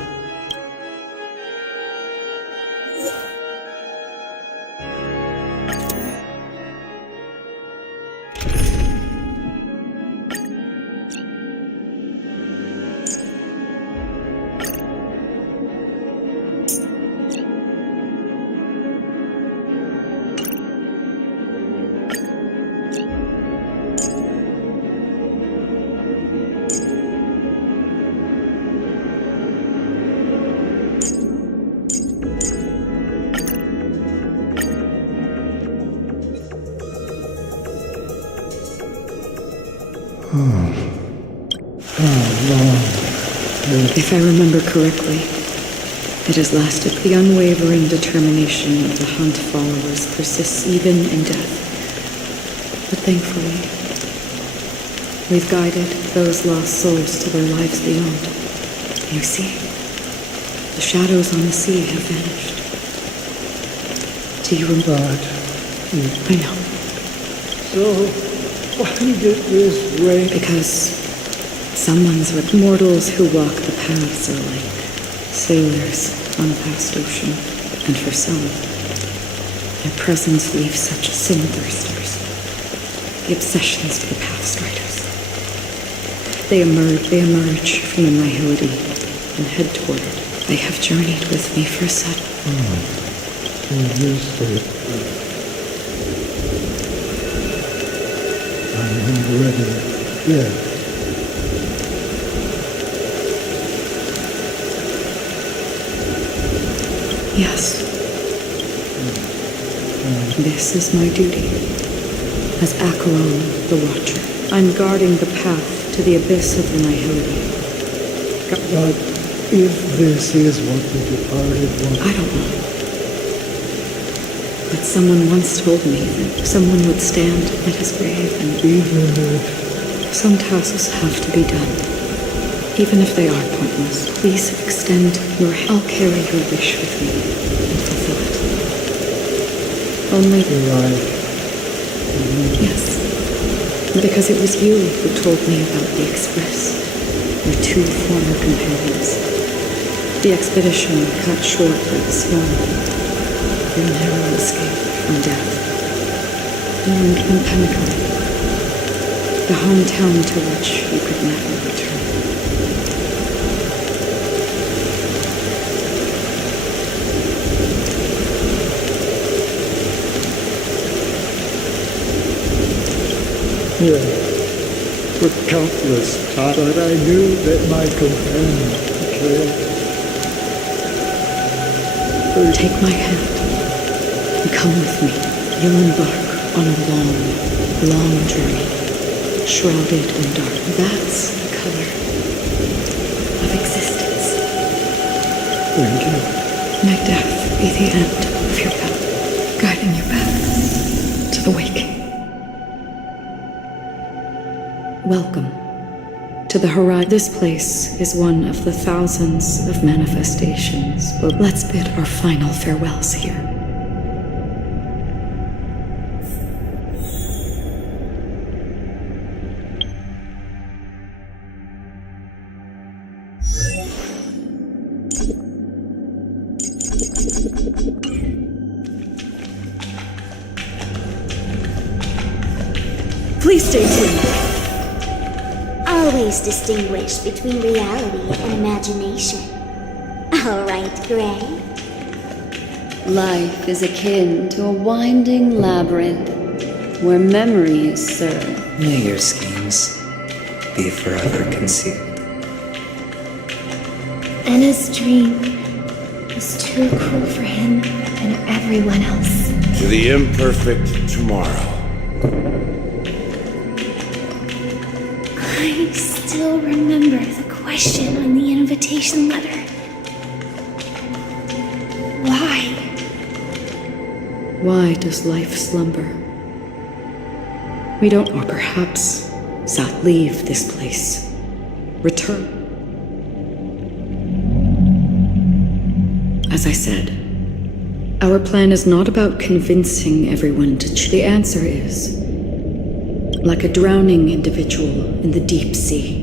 If I remember correctly, it has lasted. The unwavering determination of the Hunt followers persists even in death. But thankfully, we've guided those lost souls to their lives beyond. You see, the shadows on the sea have vanished. Do you remember? I know. So, why did this rain? Because someone's with mortals who walk the paths are like sailors on a vast ocean, and for some, their presence leaves such sin-thirsters, the obsessions of the pathstriders. They emerge from the nihility and head toward it. They have journeyed with me for such. I'm not ready yet. Yes. This is my duty. As Acheron, the Watcher, I'm guarding the path to the abyss of the nihility. But if this is what the departed want... I don't know. But someone once told me that someone would stand at his grave and... Even if... Some tasks have to be done. Even if they are pointless, please extend your hand. I'll carry your wish with me and fulfill it. Only... Right. Yes. Because it was you who told me about the Express, your two former companions. The expedition cut short by the storm. Your narrow escape from death. And Pentacle, the hometown to which you could never return. For countless times, but I knew that my companion betrayed. Take my hand and come with me. You'll embark on a long, long journey, shrouded in dark. That's the color of existence. Thank you. May death be the end of your path, guiding you back to the waking. Welcome to the horizon. This place is one of the thousands of manifestations, but let's bid our final farewells here. Please stay tuned. Always distinguish between reality and imagination. All right, Gray. Life is akin to a winding labyrinth where memories serve. May your schemes be forever concealed. Anna's dream was too cruel for him and everyone else. To the imperfect tomorrow. I still remember the question on the invitation letter. Why? Why does life slumber? We don't, or perhaps, leave this place. Return. As I said, our plan is not about convincing everyone to The answer is, like a drowning individual in the deep sea,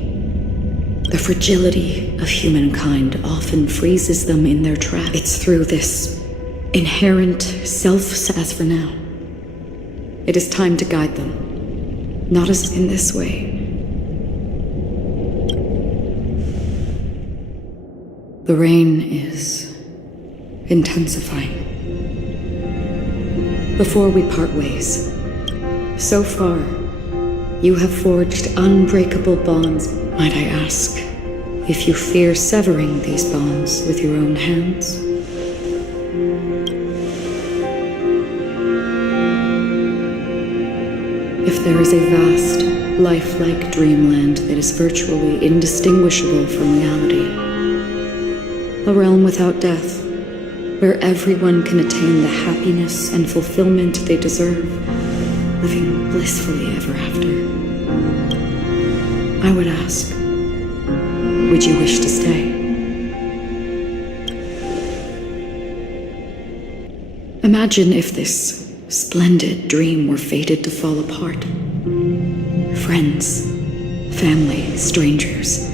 the fragility of humankind often freezes them in their trap. It's through this inherent as for now. It is time to guide them, not as in this way. The rain is intensifying. Before we part ways, so far, you have forged unbreakable bonds. Might I ask if you fear severing these bonds with your own hands? If there is a vast, lifelike dreamland that is virtually indistinguishable from reality, a realm without death, where everyone can attain the happiness and fulfillment they deserve, living blissfully ever after, I would ask, would you wish to stay? Imagine if this splendid dream were fated to fall apart. Friends, family, strangers,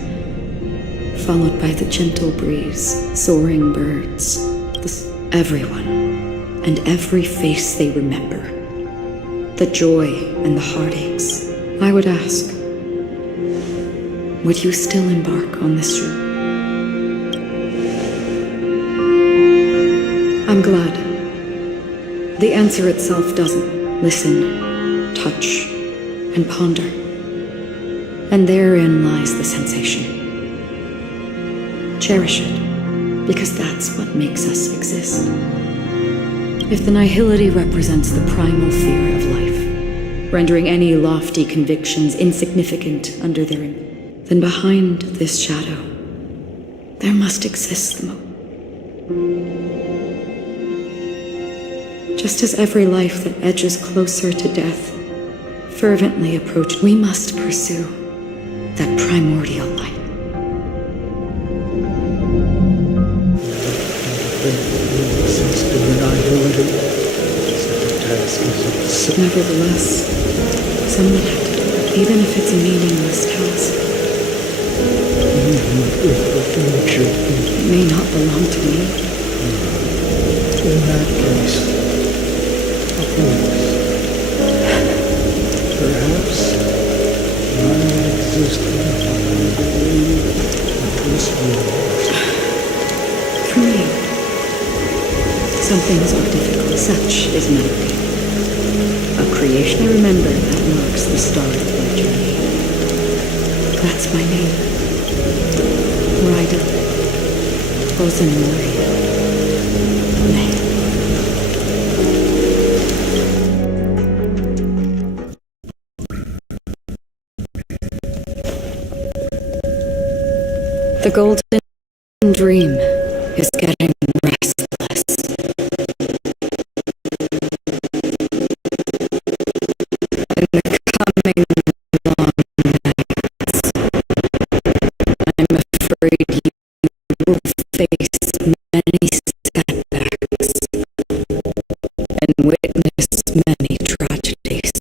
followed by the gentle breeze, soaring birds, everyone, and every face they remember, the joy and the heartaches. I would ask, would you still embark on this journey? I'm glad. The answer itself doesn't. Listen, touch, and ponder. And therein lies the sensation. Cherish it, because that's what makes us exist. If the nihility represents the primal fear of life, rendering any lofty convictions insignificant under their then behind this shadow, there must exist the just as every life that edges closer to death fervently approach, we must pursue that primordial light. Nevertheless, someone had to do it, even if it's a meaningless task. It may not belong to me. In that case, perhaps my existence of this world. For me, some things are difficult. Such is memory. A creation. I remember that marks the start of my journey. That's my name. Ryder. Ozenori. May. The golden dream is getting restless. In the coming long nights, I'm afraid you will face many setbacks and witness many tragedies.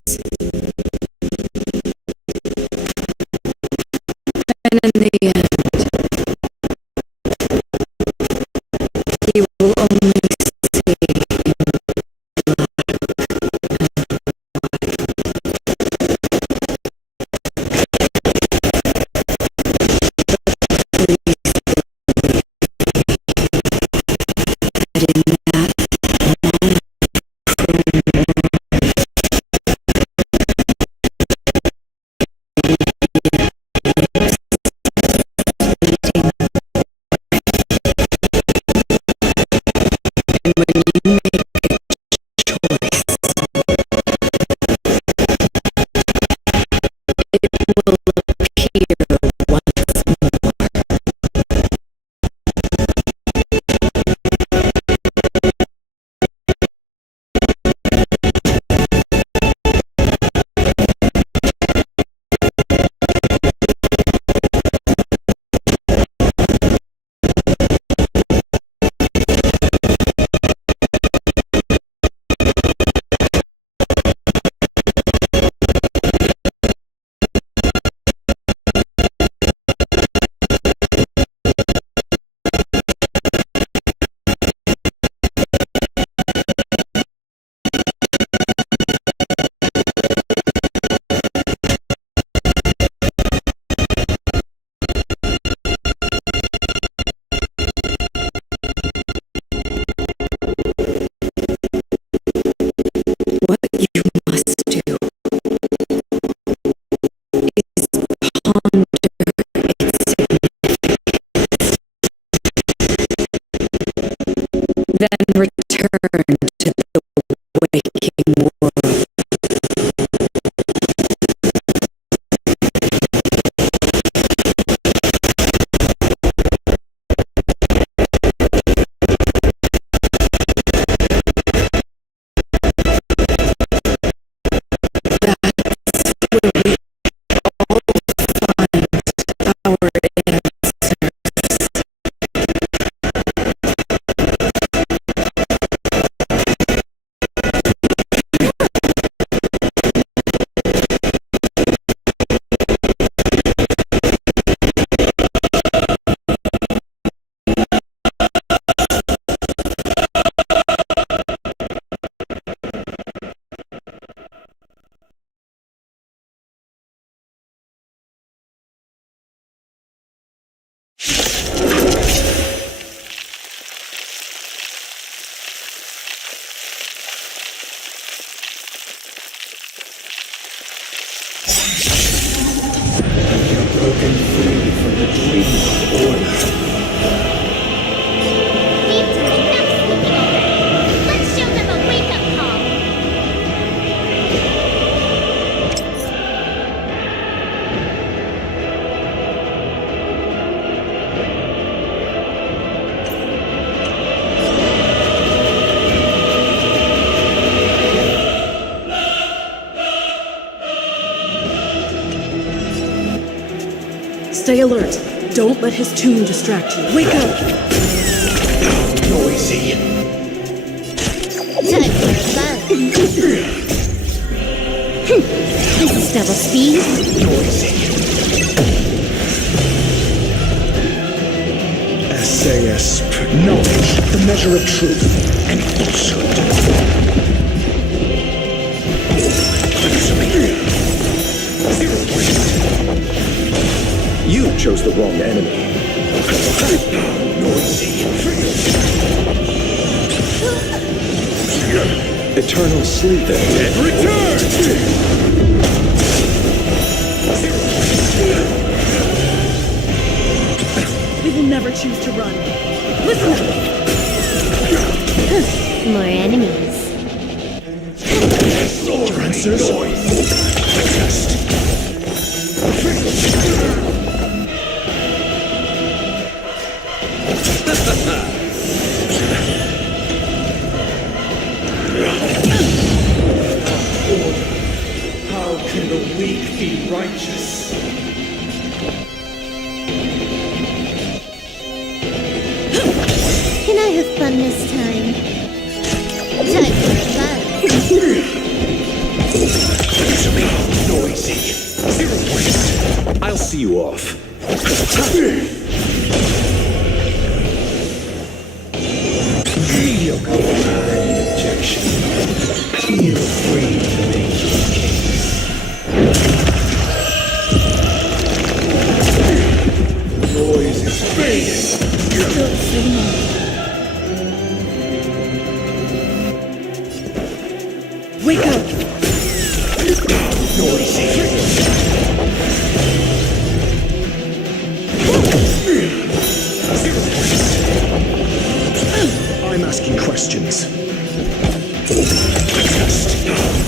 And in the end, you will only see Broken free from the dream of order. Leave time, enough sleeping already. Let's show them a wake-up call. Stay alert. Don't let his tune distract you. Wake up! Noisy. Time for a buzz. This is double speed. Noisy. SAS, knowledge, the measure of truth and falsehood. You chose the wrong enemy. Eternal sleep. The dead return! We will never choose to run. Listen up! More enemies. Your answers? Test. How can the weak be righteous? Can I have fun this time? Time for a buzz. Noisy. Zero points. I'll see you off. Mediocre injection. Feel free to make your case. Noise is fading. Still sitting. Wake up! I'm asking questions.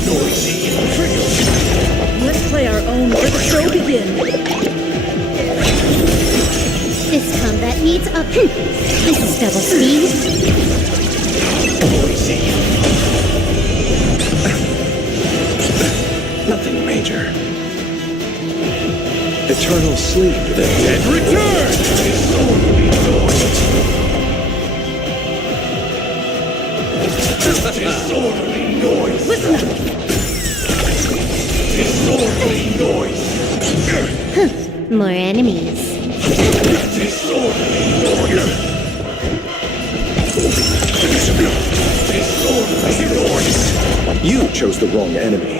Noisy. Let's play our own. Let the show begin. This combat needs up. This is double speed. Nothing major. Eternal sleep. The dead return! Disorderly noise. Listen up! Disorderly noise. More enemies. Disorderly noise. Disorderly noise. You chose the wrong enemy.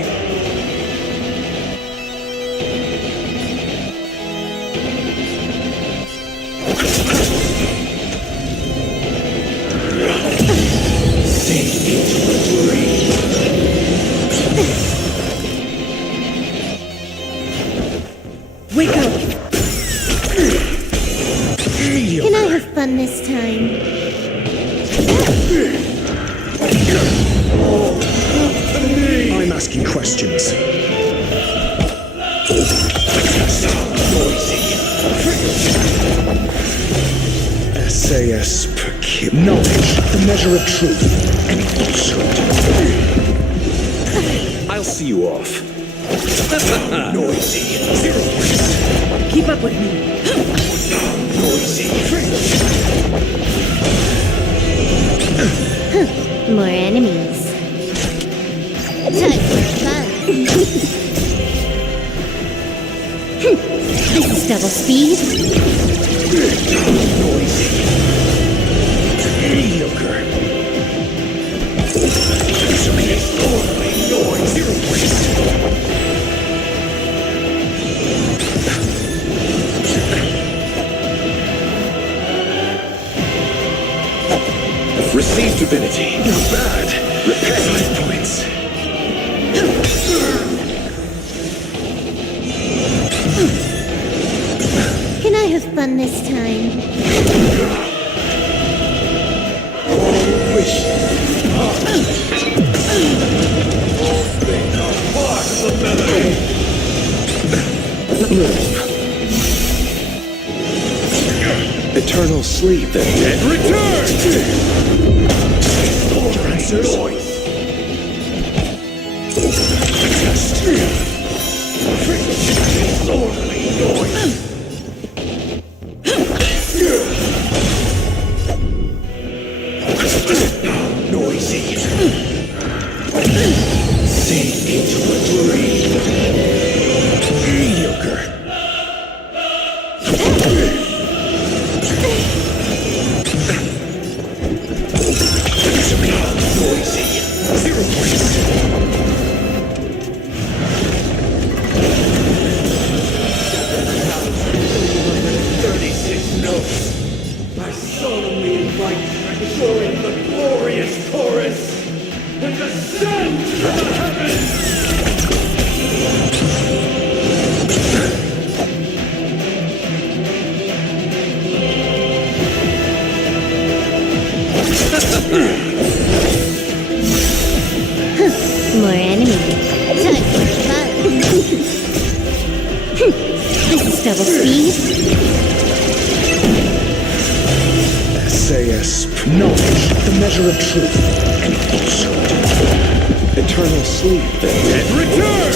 Wake up! Can I have fun this time? to me! I'm asking questions. SAS per knowledge, the measure of truth and falsehood. I'll see you off. Noisy. 0 points. Keep up with me. Noisy. More enemies. Time for fun. This is double speed. Noisy. Mediocre. Disorderly noise. 0 points. Receive divinity. Not bad. Repay. 5 points. Can I have fun this time? Part of the melody. Eternal sleep and Return! Your answers? Disorderly noise. Noisy. Sink into a dream. Mediocre. Noisy. 0 points. I solemnly invite you to join the glorious chorus and descend to the heavens! More enemies. Time for fun. This is double speed. SAS knowledge, the measure of truth and falsehood. eternal sleep And return!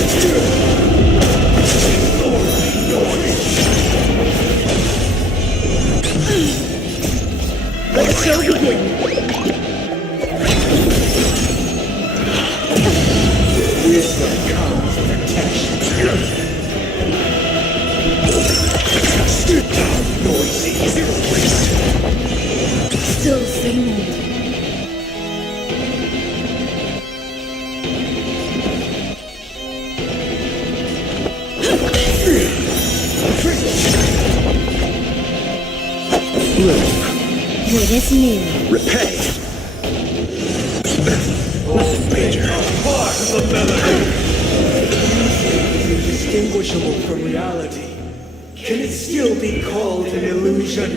Let the show begin. Wisdom comes with protection. Noisy. Still singing. Good as new. Repay. Nothing major. Part of the melody. Indistinguishable from reality. Can it still be called an illusion?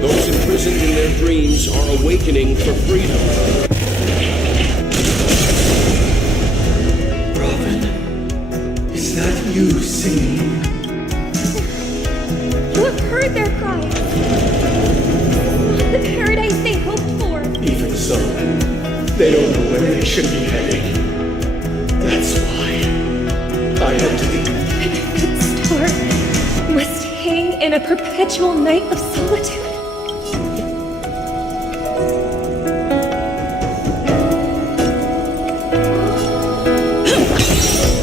Those imprisoned in their dreams are awakening for freedom. Is that you singing? You have heard their cries. The paradise they hoped for. Even so, they don't know where they should be heading. That's why I had to leave. That star must hang in a perpetual night of solitude.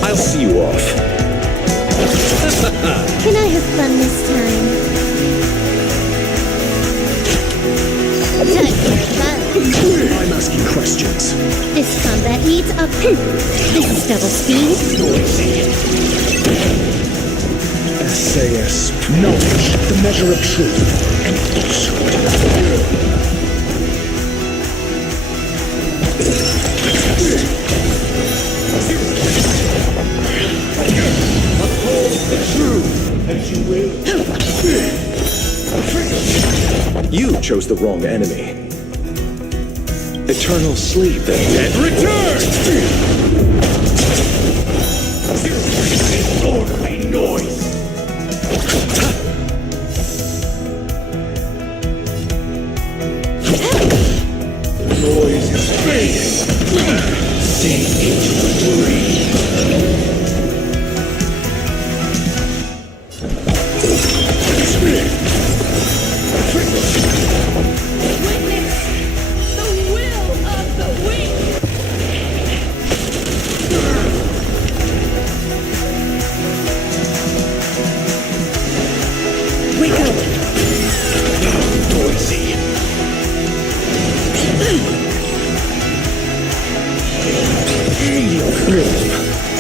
I'll see you off. Can I have fun this time? Time for fun. I'm asking questions. This combat needs up. This is double speed. SAS. Knowledge, the measure of truth, and falsehood. Uphold the truth, and you will. You chose the wrong enemy. Eternal sleep and Return! Disorderly noise! The noise is fading. Sink into the dream.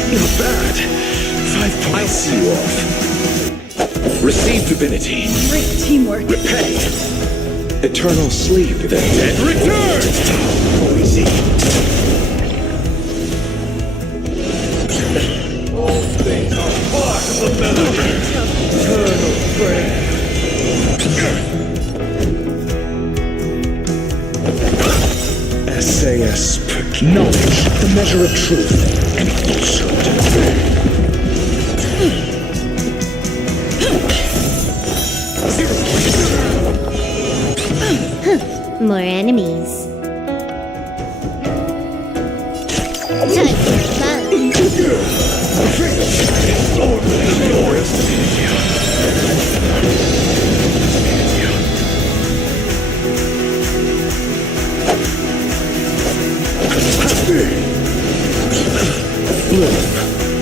Not bad. 5 points. I'll see you off. Receive divinity. Great teamwork. Repay. Eternal sleep. The dead return. Noisy. All things are part of the melody. Eternal prayer. SAS. Knowledge, the measure of truth, and falsehood. More enemies. Time for fun.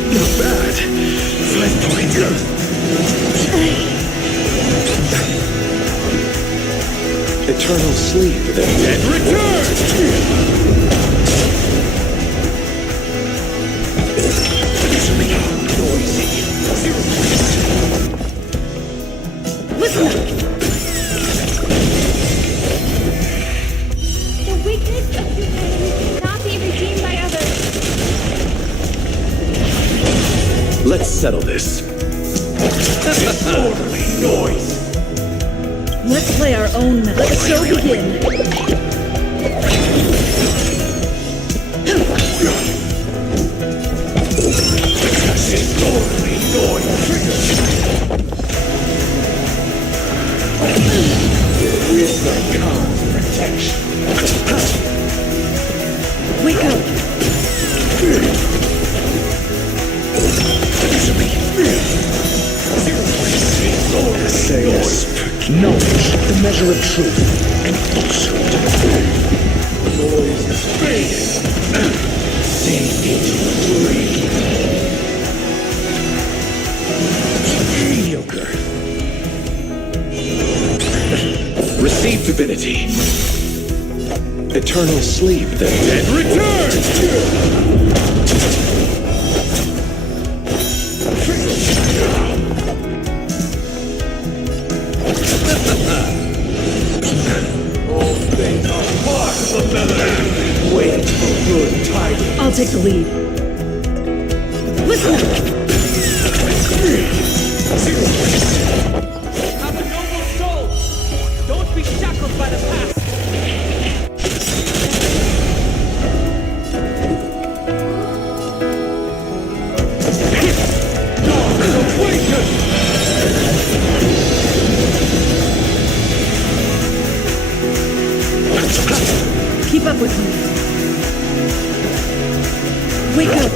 Not bad. 5 points. Eternal sleep. The dead return. Noisy. Listen up. The weakness of humanity cannot be redeemed by others. Let's settle this. Disorderly noise. Let's play our own method. Let the show begin. Disorderly noise. With the Khan's protection. Wake up. SAS. Knowledge, the measure of truth, and falsehood. The noise is fading. Sink into the dream. Mediocre. Receive divinity. Eternal sleep. The dead return. All things are part of the melody. Wait for good tidings. I'll take the lead. Listen up. up with me. Wake up!